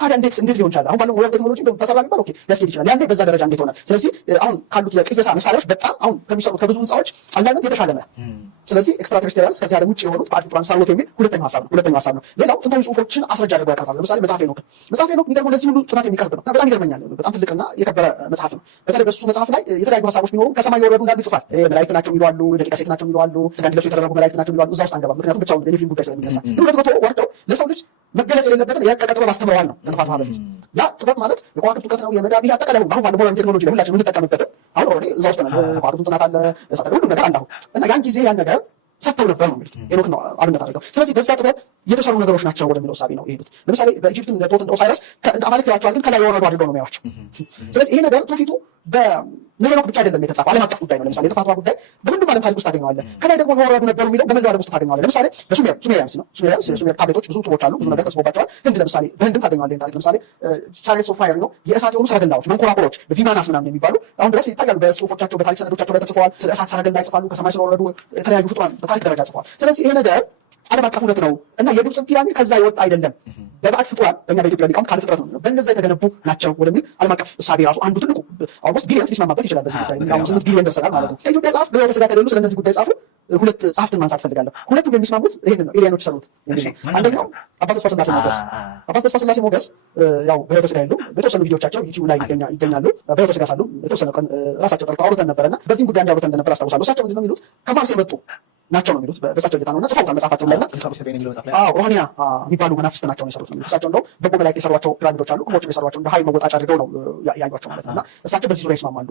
ታዲያ እንዴት ሊሆን ይችላል? አሁን ባለው ሞባይል ቴክኖሎጂ እንደውም ተሰራ ቢባል ኦኬ ሊያስኬድ ይችላል። ያኔ በዛ ደረጃ እንዴት ሆነ? ስለዚህ አሁን ካሉት የቅየሳ መሳሪያዎች በጣም አሁን ከሚሰሩት ከብዙ ህንፃዎች አላይመንት የተሻለ ነው። ስለዚህ ኤክስትራቴሬስትሪያልስ ከዚህ ዓለም ውጭ የሆኑት ባዕድ ፍጡራን ሰሩት የሚል ሁለተኛው ሀሳብ ነው። ሌላው ጥንታዊ ጽሁፎችን አስረጃ አድርገው ያቀርባሉ። ለምሳሌ መጽሐፈ ሄኖክ የሚገርመው ለዚህ ሁሉ ጥናት የሚቀርብ ነው እና በጣም ይገርመኛል። በጣም ትልቅና የከበረ መጽሐፍ ነው። በተለይ በሱ መጽሐፍ ላይ የተለያዩ ሀሳቦች ቢኖሩም ከሰማይ የወረዱ እንዳሉ ይጽፋል። መላእክት ናቸው የሚሉ አሉ፣ ደቂቀ ሴት ናቸው የሚሉ አሉ፣ ስጋ እንዲለብሱ የተደረጉ መላእክት ናቸው የሚሉ አሉ። እዛ ውስጥ አንገባም፣ ምክንያቱም ብቻውን የኔፊሊም ጉዳይ ስለሚነሳ። ግን ሁለት መቶ ወርደው ለሰው ልጅ መገለጽ የሌለበትን የረቀቀ ጥበብ አስተምረዋል ነው ከጥፋቱ በፊት። ያ ጥበብ ማለት የከዋክብት እውቀት ነው፣ የመዳብ ይህ አጠቃላይ አሁን ባለው ሞደርን ቴክኖሎጂ ላይ ሁላችን የምንጠቀምበትን አሁን ኦልሬዲ እዛ ውስጥ ነን። ከዋክብቱን ጥናት አለ፣ ሁሉም ነገር አለ አሁን እና ያን ጊዜ ያን ነገር ሰጥተው ነበር ነው የሚሉት። ሄኖክ ነው አብነት አድርገው። ስለዚህ በዛ ጥበብ የተሰሩ ነገሮች ናቸው ወደሚለው እሳቤ ነው የሄዱት። ለምሳሌ በኢጅፕት እንደ ቶት እንደ ኦሳይረስ አማልክት ይሏቸዋል፣ ግን ከላይ የወረዱ አድርገው ነው የሚያዩዋቸው። ስለዚህ ይሄ ነገር ትውፊቱ በሄኖክ ብቻ አይደለም የተጻፈው፣ ዓለም አቀፍ ጉዳይ ነው። ለምሳሌ የጥፋቷ ጉዳይ በሁሉም ዓለም ታሪክ ውስጥ ታገኘዋለህ። ከላይ ደግሞ የወረዱ ነበሩ የሚለው በመላው ዓለም ውስጥ ታገኘዋለህ። ለምሳሌ በሱሜሪያንስ ነው። ሱሜር ታብሌቶች ብዙ ጽሑፎች አሉ፣ ብዙ ነገር ተጽፎባቸዋል። ህንድ ለምሳሌ በህንድም ታገኘዋለህ ታሪክ። ለምሳሌ ቻሪየትስ ኦፍ ፋየር ነው፣ የእሳት የሆኑ ሰረገላዎች፣ መንኮራኩሮች፣ ቪማናስ ምናምን የሚባሉ አሁን ድረስ ይታያሉ። በጽሑፎቻቸው በታሪክ ሰነዶቻቸው ላይ ተጽፈዋል። ስለ እሳት ሰረገላ ይጽፋሉ፣ ከሰማይ ስለወረዱ የተለያዩ ፍጡራን በታሪክ ደረጃ ጽፈዋል። ስለዚህ ይሄ ነገር ዓለም አቀፍ እውነት ነው እና የግብፅን ፒራሚድ ከዛ የወጣ አይደለም። በባዕድ ፍጡራን በእኛ በኢትዮጵያ ሊቃውንት ካለ ፍጥረት ነው በእነዛ የተገነቡ ናቸው ወደሚል ዓለም አቀፍ እሳቤ ራሱ አንዱ ትልቁ ኦልሞስት ቢሊየንስ ሊስማማበት ይችላል። በዚህ ጉዳይ 8 ቢሊየን ደርሰናል ማለት ነው። ከኢትዮጵያ ጸሐፍት በሕይወተ ሥጋ ከሌሉ ስለነዚህ ጉዳይ ጻፉ ሁለት ጸሐፍትን ማንሳት ፈልጋለሁ። ሁለቱም የሚስማሙት ይሄንን ነው፣ ኤሊያኖች ሰሩት የሚል ነው። አንደኛው አባ ተስፋ ስላሴ ሞገስ። አባ ተስፋ ስላሴ ሞገስ ያው በሕይወተ ሥጋ የሉም፣ በተወሰኑ ቪዲዮቻቸው ዩቲዩብ ላይ ይገኛሉ። በሕይወተ ሥጋ ሳሉ የተወሰነ ቀን ራሳቸው ጠርተው አውርተን ነበረና በዚህም ጉዳይ እንዳውርተን እንደነበር አስታውሳለሁ። እሳቸው ምንድን ነው የሚሉት? ከማርስ የመጡ ናቸው ነው የሚሉት። በእሳቸው ጌታ ነውና ጽፈውታል መጽሐፋቸው ላይ እና ሮሃኒያ የሚባሉ መናፍስት ናቸው ነው የሰሩት ነው የሚሉት። እሳቸው እንደው በጎ መላእክት የሰሯቸው ፒራሚዶች አሉ፣ ክፎችም የሰሯቸው እንደ ኃይል መወጣጫ አድርገው ነው ያዩቸው ማለት ነው። እና እሳቸው በዚህ ዙሪያ ይስማማሉ።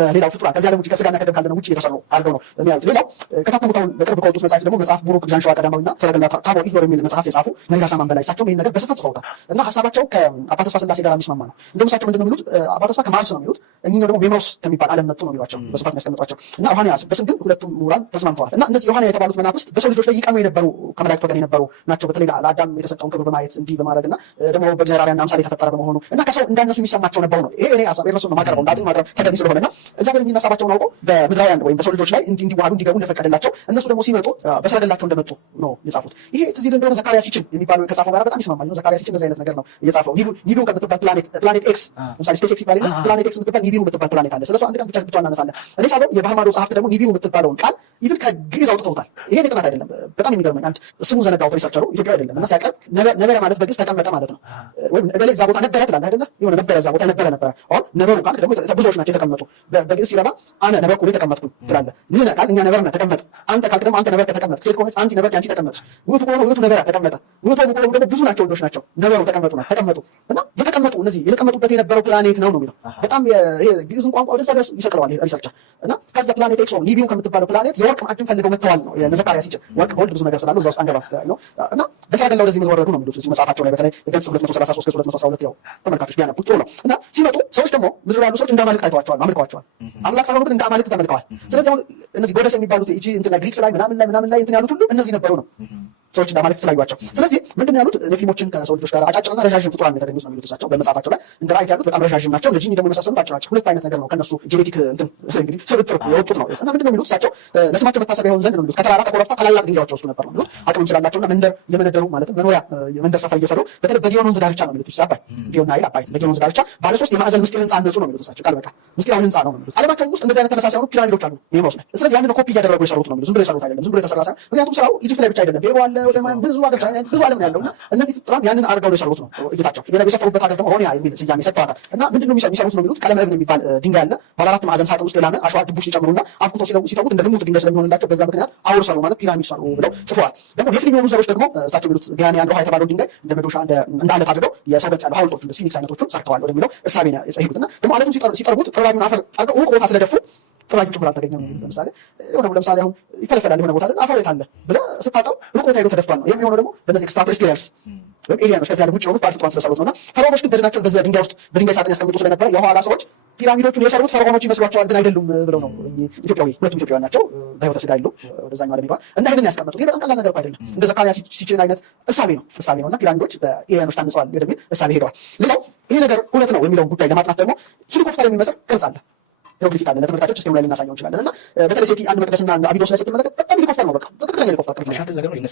በሌላው ፍጡራን ከዚህ ዓለም ውጭ ከስጋና ከደም ካለነው ውጭ የተሰሩ አድርገው ነው የሚያዩት። ሌላው ከታተሙት አሁን በቅርብ ከወጡት መጽሐፍ ደግሞ መጽሐፍ ቡሩክ ዣንሸዋ ቀዳማዊና ሰረገላ ታቦር ኢትዮር የሚል መጽሐፍ የጻፉ መሪራ ሳማን በላይ እሳቸውም ይህን ነገር በስፋት ጽፈውታል እና ሀሳባቸው ከአባ ተስፋ ስላሴ ጋር የሚስማማ ነው። እንደውም እሳቸው ምንድን ነው የሚሉት? አባ ተስፋ ከማርስ ነው የሚሉት፣ እኚህኛው ደግሞ ሜምሮስ ከሚባል ዓለም መጡ ነው የሚሏቸው በስፋት የሚያስቀምጧቸው እና ሮሃኒያ በስም ግን ሁለቱም ምሁራን ተስማምተዋል። እና እነዚህ ሮሃኒያ የተባሉት መናፍስት በሰው ልጆች ላይ ይቀኑ የነበሩ ከመላእክት ወገን የነበሩ ናቸው። በተለይ ለአዳም የተሰጠውን ክብር በማየት እንዲህ በማድረግ እና ደግሞ በእግዚአብሔር አርአያና አምሳል የተፈጠረ በመሆኑ እና ከሰው እንዳነሱ የሚሰማቸው ነበሩ ነው። ይሄ እኔ ሀሳብ የእነሱን ነው ማቀርበው እንዳጥኝ ማቅረብ ተገቢ ስለሆነ እና እግዚአብሔር የሚነሳባቸውን አውቆ በምድራውያን ወይም በሰው ልጆች ላይ እንዲዋሃዱ እንዲገቡ እንደፈቀደላቸው እነሱ ደግሞ ሲመጡ በሰረገላቸው እንደመጡ ነው የጻፉት። ይሄ ትዝ ይል እንደሆነ ዘካርያስ ሲችል የሚባለው ከጻፈው ጋር በጣም ይስማማል። ዘካርያስ ሲችል እንደዚህ አይነት ነገር ነው የጻፈው። ኒቢሩ ከምትባል ፕላኔት ኤክስ ለምሳሌ ስፔስ ኤክስ ይባላል። ፕላኔት ኤክስ የምትባል ኒቢሩ የምትባል ፕላኔት አለ። ስለሱ አንድ ቀን ብቻ እናነሳለን። እኔ ሳለው የባህር ማዶ ጸሐፍት ደግሞ ኒቢሩ የምትባለውን ቃል ይብል ከግዕዝ አውጥተውታል። ይሄ ጥናት አይደለም። በጣም የሚገርመኝ አንድ ስሙ ዘነጋው ሪሰርቸሩ ኢትዮጵያ አይደለም እና ሲያቀርብ ነበረ ማለት በግዕዝ ተቀመጠ ማለት ነው። ወይም እገሌ እዛ ቦታ ነበረ ትላለህ አይደለ? የሆነ ነበረ እዛ ቦታ ነበረ አሁን ነበሩ ቃል ደግሞ ብዙዎች ናቸው የተቀመጡ። በግዕዝ ሲረባ አነ ነበርኩ እኔ ተቀመጥኩኝ ትላለህ። ንሕነ ቃል እኛ ነበርነ ተቀመጥ። አንተ ካልክ ደግሞ አንተ ነበርከ ተቀመጥ። ሴት ከሆነች አንቲ ነበርኪ አንቺ ተቀመጥሽ። ውእቱ ከሆነ ውእቱ ነበረ ተቀመጠ። ውእቶሙ ከሆኑ ደግሞ ብዙ ናቸው ወንዶች ናቸው ነበሩ ተቀመጡ እና የተቀመጡ እነዚህ የተቀመጡበት የነበረው ፕላኔት ነው የሚለው በጣም ይሄ ግዕዝን ቋንቋ ወደዛ ድረስ ይሰቅለዋል ሪሰርቸር እና ከዛ ፕላኔት ኤክስ ኒቢሩ ከምትባለው ፕላኔት የወርቅ ማዕድን ፈልገው መጥተዋል ነው የዘካርያስ ሲችል። ወርቅ ጎልድ ብዙ ነገር ስላለው እዛ ውስጥ አንገባ ነው እና በሰረገላ ወደዚህ ወረዱ ነው የሚሉት እዚህ መጽሐፋቸው ላይ በተለይ ገጽ 233 ገጽ 212 ያው ተመልካቾች ቢያነቡት ጥሩ ነው። እና ሲመጡ ሰዎች ደግሞ ምድር ያሉ ሰዎች እንደ አማልክት አይተዋቸዋል፣ አምልከዋቸዋል። አምላክ ሳይሆኑ ግን እንደ አማልክት ተመልከዋል። ስለዚህ አሁን እነዚህ ጎደስ የሚባሉት እቺ እንትን ላይ ግሪክስ ላይ ምናምን ላይ እንትን ያሉት ሁሉ እነዚህ ነበሩ ነው ሰዎች እንዳማልክት ስላዩዋቸው። ስለዚህ ምንድን ያሉት ኔፊሊሞችን ከሰው ልጆች ጋር አጫጭርና ረዣዥም ፍጡራን የተገኙት ነው የሚሉት እሳቸው በመጽሐፋቸው ላይ። እንደ ራእይት ያሉት በጣም ረዣዥም ናቸው፣ እነዚህ ደግሞ የመሳሰሉት አጭር ናቸው። ሁለት አይነት ነገር ነው ከነሱ ጄኔቲክ እንትን እንግዲህ ስብጥር የወጡት ነው። እና ምንድን ነው የሚሉት እሳቸው ለስማቸው መታሰቢያ ይሆን ዘንድ ነው የሚሉት ከተራራ ከኮረብታ ታላላቅ ድንጋዮች ወስዱ ነበር ነው የሚሉት። አቅም እንችላላቸውና መንደር የመነደሩ ማለትም መኖሪያ መንደር ሰፈር እየሰሩ በተለይ በጊዮን ወንዝ ዳርቻ ነው የሚሉት አባይ ጊዮን ናይል አባይ በጊዮን ወንዝ ዳርቻ ባለ 3 የማዕዘን ምስጢር ህንጻ አነጹ ነው የሚሉት እሳቸው ቃል በቃል ምስጢራዊ ህንጻ ነው የሚሉት። ዓለማቸውም ውስጥ እንደዚህ አይነት ተመሳሳይ የሆኑ ፒራሚዶች አሉ ሜምሮስ ላይ። ስለዚህ ያንን ኮፒ እያደረጉ የሰሩት ነው የሚሉት። ዝም ብሎ የሰሩት አይደለም፣ ዝም ብሎ የተሰራ ሳይሆን ምክንያቱም ስራው ኢጅፕት ላይ ብቻ አይደለም፣ ፔሩ አለ፣ ወደ ብዙ ሀገር ብዙ ዓለም ያለውና እነዚህ ፍጡራን ያንን አድርገው ነው የሰሩት ነው እይታቸው። የሰፈሩበት ሀገር ደግሞ ሮኒያ የሚል ስያሜ ሰጥተዋታል። እና ምንድነው የሚሰሩት ነው የሚሉት ቀለመ እብን የሚባል ድንጋይ አለ ባለ 4 ማዕዘን ሳጥን ውስጥ የላመ አሸዋ ድቡሽ ሲጨምሩና አብኩተው ሲተዉት እንደ ልሙጥ ድንጋይ ስለሚሆንላቸው በዛ ምክንያት አውር ሰሩ ማለት ፒራሚድ ሰሩ ብለው ጽፈዋል። ደግሞ ኔፊሊም የሆኑ ዘሮች ደግሞ እሳቸው የሚሉት ገያኔ አንድ ውሃ የተባለው ድንጋይ እንደ መዶሻ እንደ አለት አድርገው የሰው ገጽ ያለው ሐውልቶቹ እንደ ሲኒክስ አይነቶቹን ሰርተዋል ወደሚለው እሳቤ ነው የጸሄዱትና ደግሞ አለቱን ሲጠርቡት ጥራቢውን አፈር አድርገው ሩቅ ቦታ ስለደፉ ጥራጊው ጭምር አልተገኘም። ለምሳሌ ለምሳሌ አሁን ይፈለፈላል የሆነ ቦታ አይደል አፈር የት አለ ብለህ ስታጠው ሩቅ ቦታ ሄዶ ተደፍቷል ነው የሚሆነው። ደግሞ በእነዚህ ኤክስትራቴሬስትሪያልስ ወይም ኤሊያኖች ከዚህ ዓለም ውጭ የሆኑት ባዕድ ፍጡራን ስለሰሩት ነውና ፈርዖኖች ግን በድናቸው በዚያ ድንጋይ ውስጥ በድንጋይ ሳጥን ያስቀምጡ ስለነበረ የኋላ ሰዎች ፒራሚዶቹን የሰሩት ፈርዖኖች ይመስሏቸዋል፣ ግን አይደሉም ብለው ነው ኢትዮጵያዊ ሁለቱም ኢትዮጵያውያን ናቸው በሕይወተ ሥጋ የሉም ወደዛኛው ዓለም ሄደዋል እና ይህንን ያስቀመጡት። ይህ በጣም ቀላል ነገር አይደለም። እንደ ዘካርያስ ሲችል አይነት እሳቤ ነው እና ፒራሚዶች በኤሊያኖች ታንጸዋል ወደሚል እሳቤ ሄደዋል። ሌላው ይሄ ነገር እውነት ነው የሚለውን ጉዳይ ለማጥናት ደግሞ ሄሊኮፕተር የሚመስል ቅርጽ አለ ሄሮግሊፊክ አለ ለተመልካቾች እስከ ላይ ልናሳየው እንችላለን። እና በተለይ ሴቲ አንድ መቅደስና አቢዶስ ላይ ስትመለከት በጣም ሄሊኮፕተር ነው፣ በቃ ትክክለኛ ሄሊኮፕተር ቅርጽ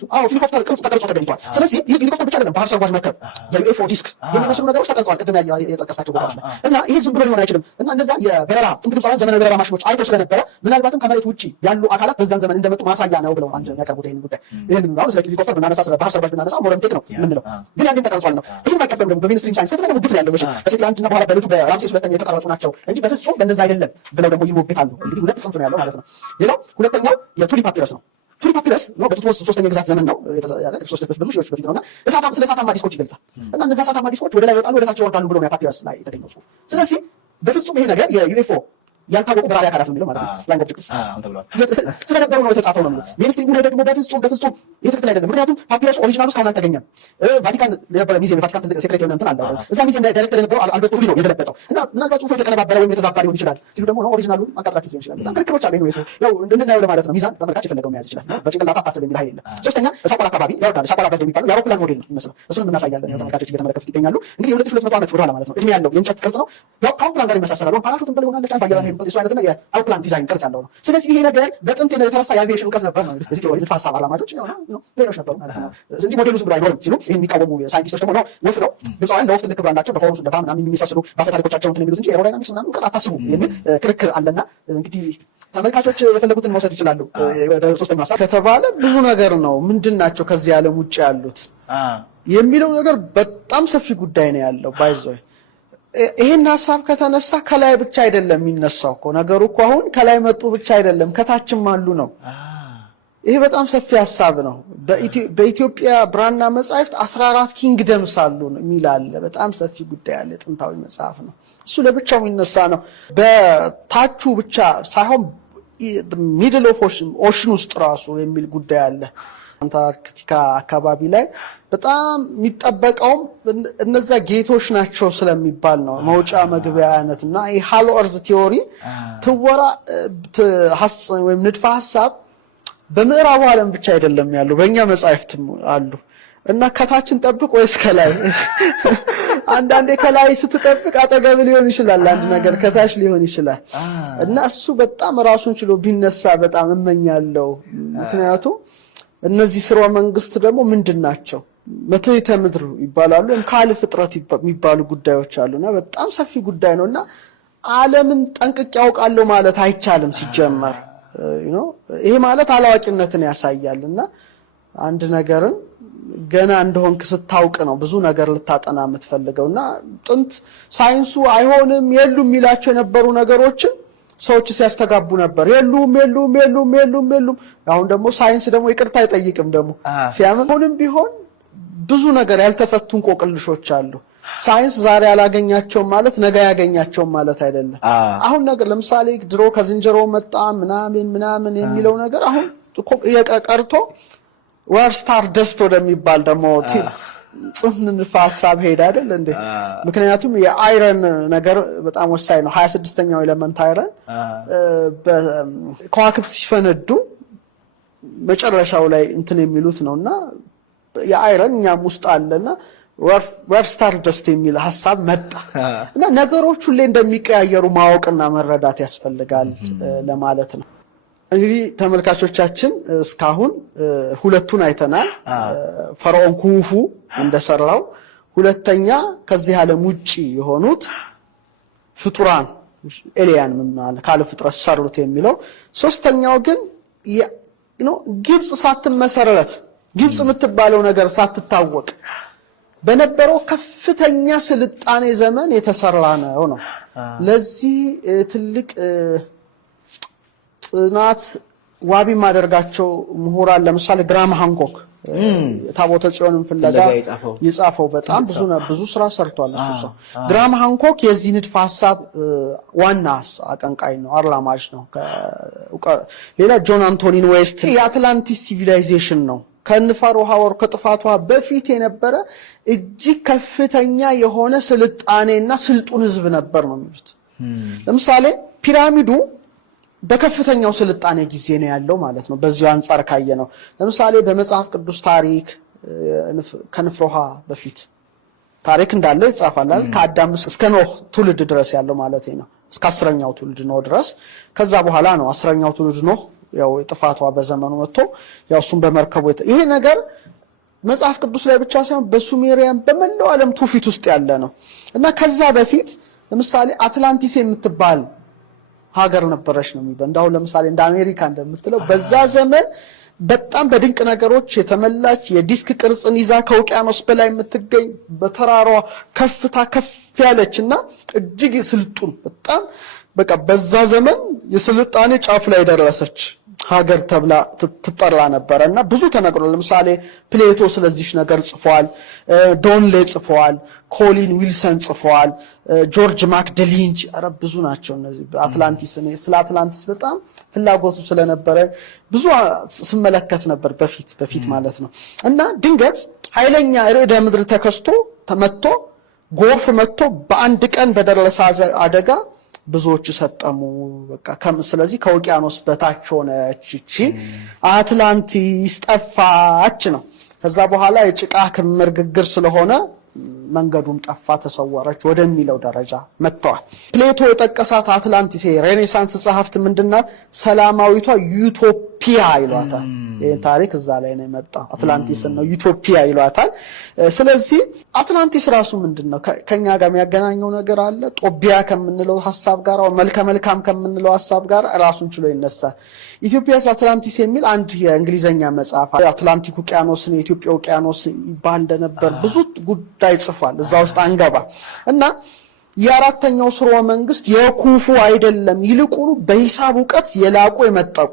ነው። አዎ ሄሊኮፕተር ቅርጽ ተቀርጾ ተገኝቷል። ስለዚህ ይህ ሄሊኮፕተር ብቻ አይደለም፣ ባህር ሰርጓጅ መርከብ፣ የዩኤፍኦ ዲስክ የሚመስሉ ነገሮች ተቀርጸዋል ቅድም የጠቀስናቸው ቦታዎች ላይ። እና ይሄ ዝም ብሎ ሊሆን አይችልም። እና እነዛ የበረራ ጥንት ግብፃውያን ዘመናዊ በረራ ማሽኖች አይተው ስለነበረ ምናልባትም ከመሬት ውጭ ያሉ አካላት በዛን ዘመን እንደመጡ ማሳያ ነው ብለው አንድ የሚያቀርቡት ይሄን ጉዳይ። ይሄን አሁን ስለ ሄሊኮፕተር ብናነሳ ስለ ባህር ሰርጓጅ ብናነሳ ሞደርን ቴክ ነው የምንለው፣ ግን ያንዴም ተቀርጿል ነው። ይሄን ማይቀበሉ ደግሞ በሚኒስትሪም ሳይንስ ከፍተኛ ሙግት ነው ያለው። በሴቲ አንድና በኋላ በልጁ በራምሴስ ሁለተኛ የተቀረጹ ናቸው እንጂ በፍጹም በእንደዛ አይደለም ብለው ደግሞ ይሞግታሉ። እንግዲህ ሁለት ጽንፍ ነው ያለው ማለት ነው። ሌላው ሁለተኛው የቱሊ ፓፒረስ ነው። ቱሊ ፓፒረስ ነው በቱትሞስ ሶስተኛ ግዛት ዘመን ነው ክርስቶስ ብዙ ሺዎች በፊት ነውና ስለ እሳታማ ዲስኮች ይገልጻል። እና እነዛ እሳታማ ዲስኮች ወደ ላይ ይወጣሉ፣ ወደ ታች ይወርዳሉ ብሎ ነው ፓፒረስ ላይ የተገኘው ጽሁፍ። ስለዚህ በፍጹም ይሄ ነገር የዩኤፍኦ ያልታወቁ በራሪ አካላት ነው የሚለው ማለት ነው። ፍላይንግ ኦብጀክትስ ስለነበሩ ነው የተጻፈው ነው የሚለው። ሚኒስትሪው ላይ ደግሞ በፍጹም ይህ ትክክል አይደለም። ምክንያቱም ፓፒረስ ኦሪጂናሉ እስካሁን አልተገኘም። ቫቲካን የነበረ ሚዚየም የቫቲካን ትልቅ ሴክሬታሪ እንትን አለ። እዛ ሚዚየም ዳይሬክተር የነበረው አልበርቶ ሩቢ ነው የገለበጠው። እና ምናልባት ጽሁፉ የተቀነባበረ ወይም የተዛባ ሊሆን ይችላል ሲሉ ደግሞ ነው ኦሪጂናሉን አቃጥላችሁ ሊሆን ይችላል። በጣም ክርክሮች አሉ። ያው እንድናየው ለማለት ነው። ሚዛን ተመልካች የፈለገው መያዝ ይችላል። በጭንቅላት አታስብ የሚል ኃይል የለም። ሶስተኛ ሳፖራ አካባቢ ያወርዳል። ሳፖራ በርድ የሚባለው የአውሮፕላን ሞዴል ነው የሚመስለው። እሱንም እናሳያለን። ተመልካቾች እየተመለከቱት ይገኛሉ። እንግዲህ የ2200 ዓመት ወደኋላ ማለት ነው እድሜ ያለው የእንጨት ቅርጽ ነው። ያው ከአውሮፕላን ጋር ይመሳሰላል። ፓራሹት እንበል ይሆናል ለጫን ባየራ ሄዱበት እሱ አይነትና የአውሮፕላን ዲዛይን ቅርጽ ያለው ነው። ስለዚህ ይሄ ነገር በጥንት የተረሳ የአቪዬሽን እውቀት ነበር ነው እዚህ ቴዎሪ ንድፈ ሀሳብ አላማጆች ነው ሌሎች ነበሩ ማለት ነው እንጂ ሞዴሉ ዝም ብሎ አይኖርም ሲሉ ይሄን የሚቃወሙ ሳይንቲስቶች ደግሞ ነው ወፍ ነው ግብፃውያን ለወፍ ትልቅ ክብር አላቸው። ለሆሩስ እንደፋ ምናምን የሚመሳሰሉ በአፈ ታሪኮቻቸው እንትን የሚሉት እንጂ ኤሮዳይናሚክስ ምናምን እውቀት አታስቡ የሚል ክርክር አለና እንግዲህ ተመልካቾች የፈለጉትን መውሰድ ይችላሉ። ወደ ሶስተኛው ሀሳብ ከተባለ ብዙ ነገር ነው። ምንድን ናቸው ከዚህ ዓለም ውጭ ያሉት የሚለው ነገር በጣም ሰፊ ጉዳይ ነው ያለው ባይዘው። ይሄን ሀሳብ ከተነሳ ከላይ ብቻ አይደለም የሚነሳው እኮ ነገሩ እኮ አሁን ከላይ መጡ ብቻ አይደለም ከታችም አሉ ነው። ይሄ በጣም ሰፊ ሀሳብ ነው። በኢትዮጵያ ብራና መጻሕፍት 14 ኪንግደምስ አሉ የሚል አለ። በጣም ሰፊ ጉዳይ አለ። ጥንታዊ መጽሐፍ ነው እሱ፣ ለብቻው የሚነሳ ነው። በታቹ ብቻ ሳይሆን ሚድል ኦፍ ኦሽን ውስጥ ራሱ የሚል ጉዳይ አለ። አንታርክቲካ አካባቢ ላይ በጣም የሚጠበቀውም እነዛ ጌቶች ናቸው ስለሚባል ነው። መውጫ መግቢያ አይነት እና ይሄ ሃሎ እርዝ ቲዮሪ ትወራ ወይም ንድፈ ሀሳብ በምዕራቡ ዓለም ብቻ አይደለም ያለው፣ በእኛ መጻሕፍትም አሉ። እና ከታችን ጠብቅ ወይስ ከላይ? አንዳንዴ ከላይ ስትጠብቅ አጠገብ ሊሆን ይችላል አንድ ነገር፣ ከታች ሊሆን ይችላል። እና እሱ በጣም ራሱን ችሎ ቢነሳ በጣም እመኛለሁ። ምክንያቱም እነዚህ ስርወ መንግስት ደግሞ ምንድን ናቸው? መትሕተ ምድር ይባላሉ ወይም ካል ፍጥረት የሚባሉ ጉዳዮች አሉና በጣም ሰፊ ጉዳይ ነው። እና ዓለምን ጠንቅቄ ያውቃለሁ ማለት አይቻልም ሲጀመር። ይሄ ማለት አላዋቂነትን ያሳያል። እና አንድ ነገርን ገና እንደሆንክ ስታውቅ ነው ብዙ ነገር ልታጠና የምትፈልገው። እና ጥንት ሳይንሱ አይሆንም የሉም የሚላቸው የነበሩ ነገሮችን ሰዎች ሲያስተጋቡ ነበር። የሉም። አሁን ደግሞ ሳይንስ ደግሞ ይቅርታ አይጠይቅም። ደግሞ ሲያምኑም ቢሆን ብዙ ነገር ያልተፈቱ እንቆቅልሾች አሉ። ሳይንስ ዛሬ አላገኛቸውም ማለት ነገ ያገኛቸውም ማለት አይደለም። አሁን ነገር ለምሳሌ ድሮ ከዝንጀሮ መጣ ምናምን የሚለው ነገር አሁን ቀርቶ ወር ስታር ደስት ወደሚባል ደግሞ ጽንፍ ንድፈ ሀሳብ ሄድ አይደል እንዴ? ምክንያቱም የአይረን ነገር በጣም ወሳኝ ነው። 26ኛው ኤሌመንት አይረን ከዋክብት ሲፈነዱ መጨረሻው ላይ እንትን የሚሉት ነውና የአይረን እኛም ውስጥ አለና ወር ስታር ደስት የሚል ሀሳብ መጣ። እና ነገሮች ሁሌ እንደሚቀያየሩ ማወቅና መረዳት ያስፈልጋል ለማለት ነው። እንግዲህ ተመልካቾቻችን እስካሁን ሁለቱን አይተናል። ፈርዖን ኩፉ እንደሰራው፣ ሁለተኛ ከዚህ ዓለም ውጪ የሆኑት ፍጡራን ኤሊያን ማለት ካለ ፍጥረት ሰሩት የሚለው፣ ሶስተኛው ግን ግብጽ ሳትመሰረት ግብጽ የምትባለው ነገር ሳትታወቅ በነበረው ከፍተኛ ስልጣኔ ዘመን የተሰራ ነው። ለዚህ ትልቅ ጥናት ዋቢ ማደርጋቸው ምሁራን ለምሳሌ ግራም ሃንኮክ ታቦተ ጽዮንን ፍለጋ የጻፈው በጣም ብዙ ስራ ሰርቷል። እሱ ሰው ግራም ሃንኮክ የዚህ ንድፈ ሐሳብ ዋና አቀንቃኝ ነው፣ አራማጅ ነው። ሌላ ጆን አንቶኒን ዌስት የአትላንቲስ ሲቪላይዜሽን ነው። ከንፋሮ ሐወር ከጥፋቷ በፊት የነበረ እጅግ ከፍተኛ የሆነ ስልጣኔና ስልጡን ህዝብ ነበር ነው የሚሉት። ለምሳሌ ፒራሚዱ በከፍተኛው ስልጣኔ ጊዜ ነው ያለው ማለት ነው። በዚሁ አንፃር ካየ ነው። ለምሳሌ በመጽሐፍ ቅዱስ ታሪክ ከንፍሮሃ በፊት ታሪክ እንዳለ ይጻፋል ከአዳም እስከ ኖህ ትውልድ ድረስ ያለው ማለት ነው እስከ 10ኛው ትውልድ ኖህ ድረስ ከዛ በኋላ ነው 10ኛው ትውልድ ኖህ ያው ጥፋቷ በዘመኑ መጥቶ ያው እሱም በመርከቡ ይሄ ነገር መጽሐፍ ቅዱስ ላይ ብቻ ሳይሆን በሱሜሪያን በመላው ዓለም ትውፊት ውስጥ ያለ ነው እና ከዛ በፊት ለምሳሌ አትላንቲስ የምትባል ሀገር ነበረች ነው የሚባለው እንዳው ለምሳሌ እንደ አሜሪካ እንደምትለው በዛ ዘመን በጣም በድንቅ ነገሮች የተመላች የዲስክ ቅርጽን ይዛ ከውቅያኖስ በላይ የምትገኝ በተራራዋ ከፍታ ከፍ ያለችና እጅግ ስልጡን በጣም በቃ በዛ ዘመን የስልጣኔ ጫፍ ላይ ደረሰች ሀገር ተብላ ትጠራ ነበርና ብዙ ተነግሯል ለምሳሌ ፕሌቶ ስለዚህ ነገር ጽፏል ዶንሌ ጽፏል ኮሊን ዊልሰን ጽፏል ጆርጅ ማክደሊንች አረብ ብዙ ናቸው እነዚህ አትላንቲስ ስለ አትላንቲስ በጣም ፍላጎቱ ስለነበረ ብዙ ስመለከት ነበር በፊት ማለት ነው እና ድንገት ኃይለኛ ርዕደ ምድር ተከስቶ ተመቶ ጎርፍ መጥቶ በአንድ ቀን በደረሰ አደጋ ብዙዎች ሰጠሙ በቃ ስለዚህ ከውቅያኖስ በታች ሆነች እቺ አትላንቲስ ጠፋች ነው ከዛ በኋላ የጭቃ ክምር ግግር ስለሆነ መንገዱም ጠፋ ተሰወረች ወደሚለው ደረጃ መጥተዋል ፕሌቶ የጠቀሳት አትላንቲስ ሬኔሳንስ ጸሐፍት ምንድነው ሰላማዊቷ ዩቶፒያ ይሏታል ይሄ ታሪክ እዛ ላይ ነው የመጣው አትላንቲስ ነው ዩቶፒያ ይሏታል ስለዚህ አትላንቲስ ራሱ ምንድነው ከኛ ጋር የሚያገናኘው ነገር አለ ጦቢያ ከምንለው ሐሳብ ጋር መልካም ከምንለው ሐሳብ ጋር ራሱን ችሎ ይነሳል ኢትዮጵያስ አትላንቲስ የሚል አንድ የእንግሊዘኛ መጽሐፍ አትላንቲክ ውቅያኖስን የኢትዮጵያ ውቅያኖስ ይባል እንደነበር ብዙ ጉዳይ ጽፏል እዛ ውስጥ አንገባ እና የአራተኛው ስርወ መንግስት የኩፉ አይደለም ይልቁኑ በሂሳብ ዕውቀት የላቁ የመጠቁ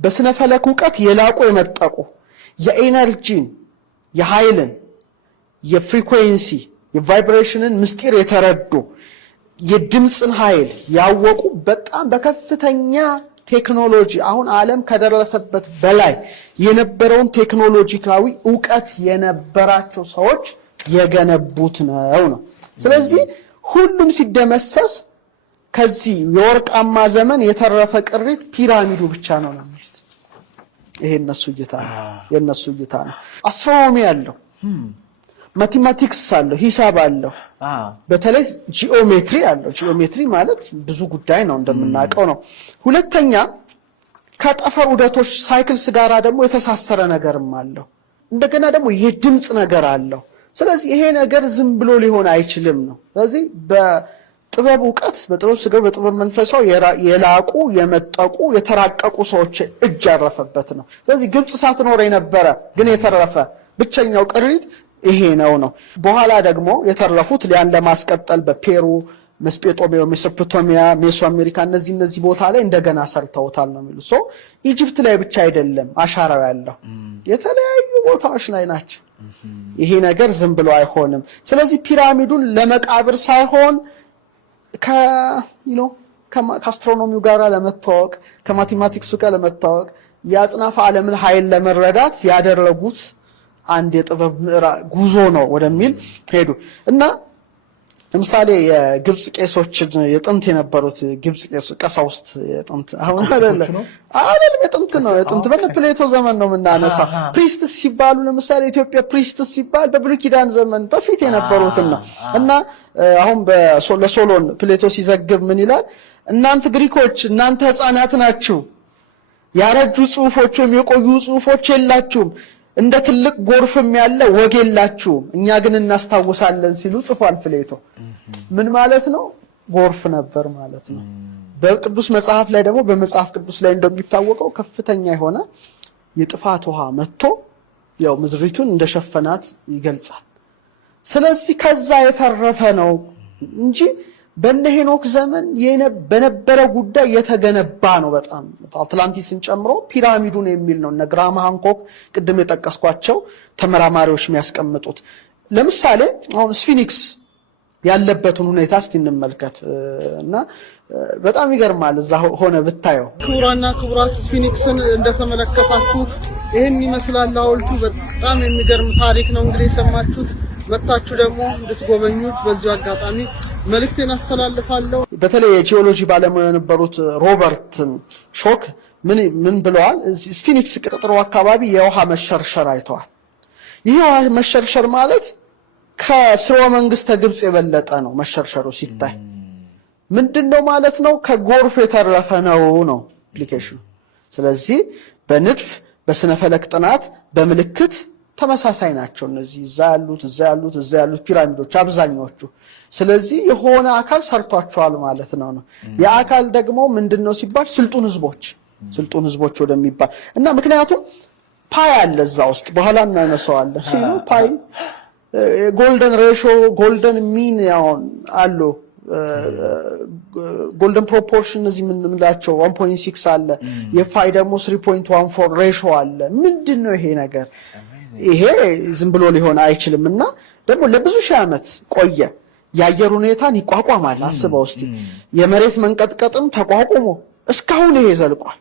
በስነ ፈለክ ዕውቀት የላቁ የመጠቁ የኤነርጂን የኃይልን የፍሪኩዌንሲ የቫይብሬሽንን ምስጢር የተረዱ የድምጽን ኃይል ያወቁ በጣም በከፍተኛ ቴክኖሎጂ አሁን ዓለም ከደረሰበት በላይ የነበረውን ቴክኖሎጂካዊ ዕውቀት የነበራቸው ሰዎች የገነቡት ነው ስለዚህ ሁሉም ሲደመሰስ ከዚህ የወርቃማ ዘመን የተረፈ ቅሪት ፒራሚዱ ብቻ ነው ማለት ይሄ የነሱ እይታ ነው አስትሮኖሚ ያለው ማቴማቲክስ አለው ሂሳብ አለው በተለይ ጂኦሜትሪ አለው ጂኦሜትሪ ማለት ብዙ ጉዳይ ነው እንደምናውቀው ነው ሁለተኛ ከጠፈር ዑደቶች ሳይክልስ ጋራ ደግሞ የተሳሰረ ነገርም አለው እንደገና ደግሞ የድምጽ ነገር አለው ስለዚህ ይሄ ነገር ዝም ብሎ ሊሆን አይችልም ነው ስለዚህ በጥበብ ዕውቀት በጥበብ ስጋው በጥበብ መንፈሳው የላቁ የመጠቁ የተራቀቁ ሰዎች እጅ ያረፈበት ነው ስለዚህ ግብጽ ሳትኖር የነበረ ግን የተረፈ ብቸኛው ቅሪት ይሄ ነው በኋላ ደግሞ የተረፉት ሊያን ለማስቀጠል በፔሩ መስጴጦሚያ ሜሶፖታሚያ ሜሶ አሜሪካ እነዚህ ቦታ ላይ እንደገና ሰርተውታል ነው የሚሉ ኢጂፕት ላይ ብቻ አይደለም አሻራው ያለው የተለያዩ ቦታዎች ላይ ናቸው ይሄ ነገር ዝም ብሎ አይሆንም ስለዚህ ፒራሚዱን ለመቃብር ሳይሆን ከአስትሮኖሚው ጋር ለመታወቅ ከማቴማቲክሱ ጋር ለመታወቅ የአጽናፈ ዓለምን ኃይል ለመረዳት ያደረጉት አንድ የጥበብ ጉዞ ነው ወደሚል ሄዱ እና ለምሳሌ የግብጽ ቄሶችን የጥንት የነበሩት ግብጽ ቀሳውስት የጥንት አሁን አይደለም የጥንት በፕሌቶ ዘመን ነው የምናነሳ ፕሪስትስ ሲባሉ ለምሳሌ ኢትዮጵያ ፕሪስትስ ሲባል በብሉይ ኪዳን ዘመን በፊት የነበሩትና እና አሁን ለሶሎን ፕሌቶ ሲዘግብ ምን ይላል እናንተ ግሪኮች እናንተ ህፃናት ናችሁ ያረጁ ጽሁፎች ወይም የቆዩ ጽሁፎች የላችሁም እንደ ትልቅ ጎርፍም ያለ ወግ የላችሁም እኛ ግን እናስታውሳለን ሲሉ ጽፏል ፕሌቶ ምን ማለት ነው ጎርፍ ነበር ማለት ነው በቅዱስ መጽሐፍ ላይ ደግሞ በመጽሐፍ ቅዱስ ላይ እንደሚታወቀው ከፍተኛ የሆነ የጥፋት ውሃ መጥቶ ያው ምድሪቱን እንደሸፈናት ይገልጻል ስለዚህ ከዛ የተረፈ ነው እንጂ በእነ ሄኖክ ዘመን በነበረ ጉዳይ የተገነባ ነው በጣም አትላንቲስን ጨምሮ ፒራሚዱን የሚል ነው እነ ግራሃም ሃንኮክ ቅድም የጠቀስኳቸው ተመራማሪዎች የሚያስቀምጡት ለምሳሌ አሁን ስፊኒክስ ያለበትን ሁኔታ እስቲ እንመልከት እና በጣም ይገርማል እዛ ሆነ ብታየው ክቡራና ክቡራት ስፊኒክስን እንደተመለከታችሁት ይሄን ይመስላል ሐውልቱ በጣም የሚገርም ታሪክ ነው እንግዲህ የሰማችሁት መጣችሁ ደግሞ እንድትጎበኙት በዚሁ አጋጣሚ መልእክቴን አስተላልፋለሁ በተለይ የጂኦሎጂ ባለሙያ የነበሩት ሮበርት ሾክ ምን ብለዋል ስፊኒክስ ቅጥሩ አካባቢ የውሃ መሸርሸር አይተዋል ይሄ ውሃ መሸርሸር ማለት ከስርወ መንግስተ ግብጽ የበለጠ ነው መሸርሸሩ ሲታይ። ምንድነው ማለት ነው? ከጎርፍ የተረፈ ነው አፕሊኬሽኑ። ስለዚህ በንድፍ በስነ ፈለክ ጥናት በምልክት ተመሳሳይ ናቸው እነዚህ እዛ ያሉት ፒራሚዶች አብዛኛዎቹ። ስለዚህ የሆነ አካል ሰርቷቸዋል ማለት ነው። ያ አካል ደግሞ ምንድነው ሲባል ስልጡን ህዝቦች ወደሚባል እና ምክንያቱም ፓይ አለ እዛ ውስጥ በኋላ እናነሳዋለን ሲሉ ፓይ ጎልደን ሬሾ ጎልደን ሚን ያውን አሉ ጎልደን ፕሮፖርሽን እዚህ ምንላቸው 1.6 አለ። የፓይ ደግሞ 3.14 ሬሾ አለ። ምንድነው ይሄ ነገር? ይሄ ዝም ብሎ ሊሆን አይችልም እና ደግሞ ለብዙ ሺህ ዓመት ቆየ። የአየር ሁኔታን ይቋቋማል። አስበው እስቲ የመሬት መንቀጥቀጥም ተቋቁሞ እስካሁን ይሄ ዘልቋል።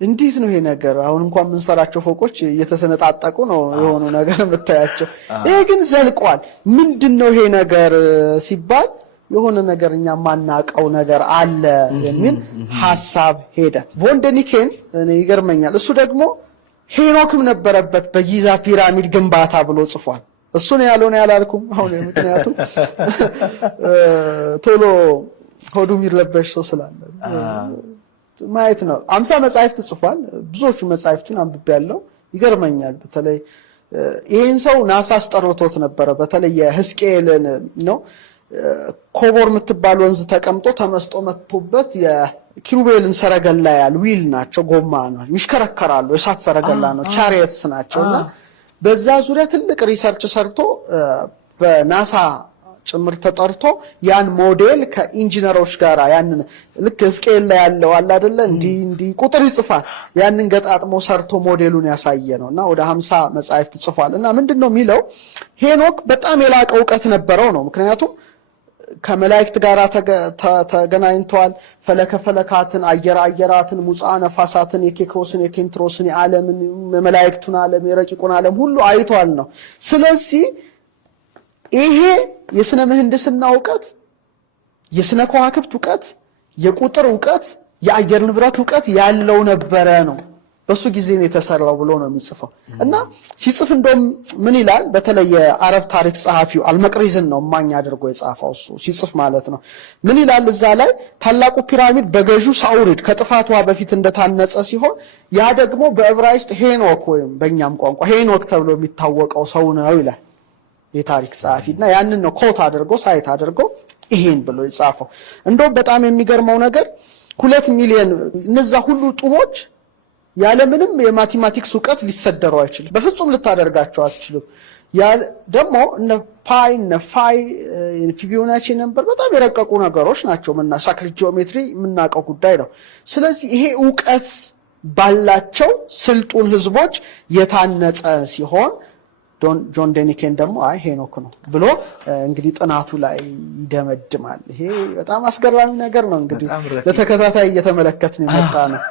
እንዴት ነው ይሄ ነገር? አሁን እንኳን የምንሰራቸው ፎቆች እየተሰነጣጠቁ ነው የሆኑ ነገር የምታያቸው። ይሄ ግን ዘልቋል። ምንድነው ይሄ ነገር ሲባል የሆነ ነገር እኛ ማናቀው ነገር አለ የሚል ሐሳብ ሄደ። ቮን ደኒኬን እኔ ይገርመኛል። እሱ ደግሞ ሄኖክም ነበረበት በጊዛ ፒራሚድ ግንባታ ብሎ ጽፏል። እሱ ነው ያለውን ያላልኩም አሁን ምክንያቱም ቶሎ ሆዱ የሚረበሽ ሰው ስላለ ማየት ነው። 50 መጻሕፍት ጽፏል። ብዙዎቹ መጻሕፍቱን አንብቤያለሁ። ይገርመኛል። በተለይ ይሄን ሰው ናሳ አስጠርቶት ነበረ። በተለይ የሕዝቅኤልን ነው ኮቦር የምትባል ወንዝ ተቀምጦ ተመስጦ መጥቶበት የኪሩቤልን ሰረገላ ያል ዊል ናቸው፣ ጎማ ነው፣ ይሽከረከራሉ፣ የእሳት ሰረገላ ነው፣ ቻሪየትስ ናቸውና በዛ ዙሪያ ትልቅ ሪሰርች ሰርቶ በናሳ ጭምር ተጠርቶ ያን ሞዴል ከኢንጂነሮች ጋር ያንን ልክ ሕዝቅኤል ላይ ያለው አለ አይደለ እንዲ ቁጥር ይጽፋል። ያንን ገጣጥሞ ሰርቶ ሞዴሉን ያሳየ ነውና ወደ 50 መጻሕፍት ጽፏል። እና ምንድነው የሚለው ሄኖክ በጣም የላቀ ዕውቀት ነበረው ነው። ምክንያቱም ከመላእክት ጋር ተገናኝቷል። ፈለካትን አየራትን ሙፃ ነፋሳትን የኬክሮስን የኬንትሮስን የዓለምን የመላእክቱን ዓለም የረቂቁን ዓለም ሁሉ አይቷል ነው። ስለዚህ ይሄ የስነ ምህንድስና ዕውቀት፣ የስነ ከዋክብት ዕውቀት፣ የቁጥር ዕውቀት፣ የአየር ንብረት ዕውቀት ያለው ነበረ ነው። በሱ ጊዜ ነው የተሰራው ብሎ ነው የሚጽፈው። እና ሲጽፍ እንደውም ምን ይላል? በተለይ የአረብ ታሪክ ጸሐፊው አልመቅሪዝን ነው ማኛ አድርጎ የጻፈው እሱ ሲጽፍ ማለት ነው። ምን ይላል እዛ ላይ? ታላቁ ፒራሚድ በገዢው ሳውሪድ ከጥፋቷ በፊት እንደታነጸ ሲሆን ያ ደግሞ በዕብራይስጥ ሄኖክ ወይም በእኛም ቋንቋ ሄኖክ ተብሎ የሚታወቀው ሰው ነው ይላል የታሪክ ጸሐፊና ያንን ነው ኮት አድርጎ ሳይት አድርጎ ይሄን ብሎ የጻፈው። እንደውም በጣም የሚገርመው ነገር 2 ሚሊዮን እነዛ ሁሉ ጡቦች ያለምንም የማቴማቲክስ ዕውቀት ሊሰደሩ አይችልም። በፍጹም ልታደርጋቸው አትችሉም። ደግሞ እነ ፓይ እነ ፋይ ፊቦናቺ ነበር በጣም የረቀቁ ነገሮች ናቸው። ሳክሪክ ጂኦሜትሪ የምናውቀው ጉዳይ ነው። ስለዚህ ይሄ ዕውቀት ባላቸው ስልጡን ህዝቦች የታነጸ ሲሆን ጆን ደኒኬን ደግሞ አይ ሄኖክ ነው ብሎ እንግዲህ ጥናቱ ላይ ይደመድማል። ይሄ በጣም አስገራሚ ነገር ነው። እንግዲህ ለተከታታይ እየተመለከትን የመጣ ነው።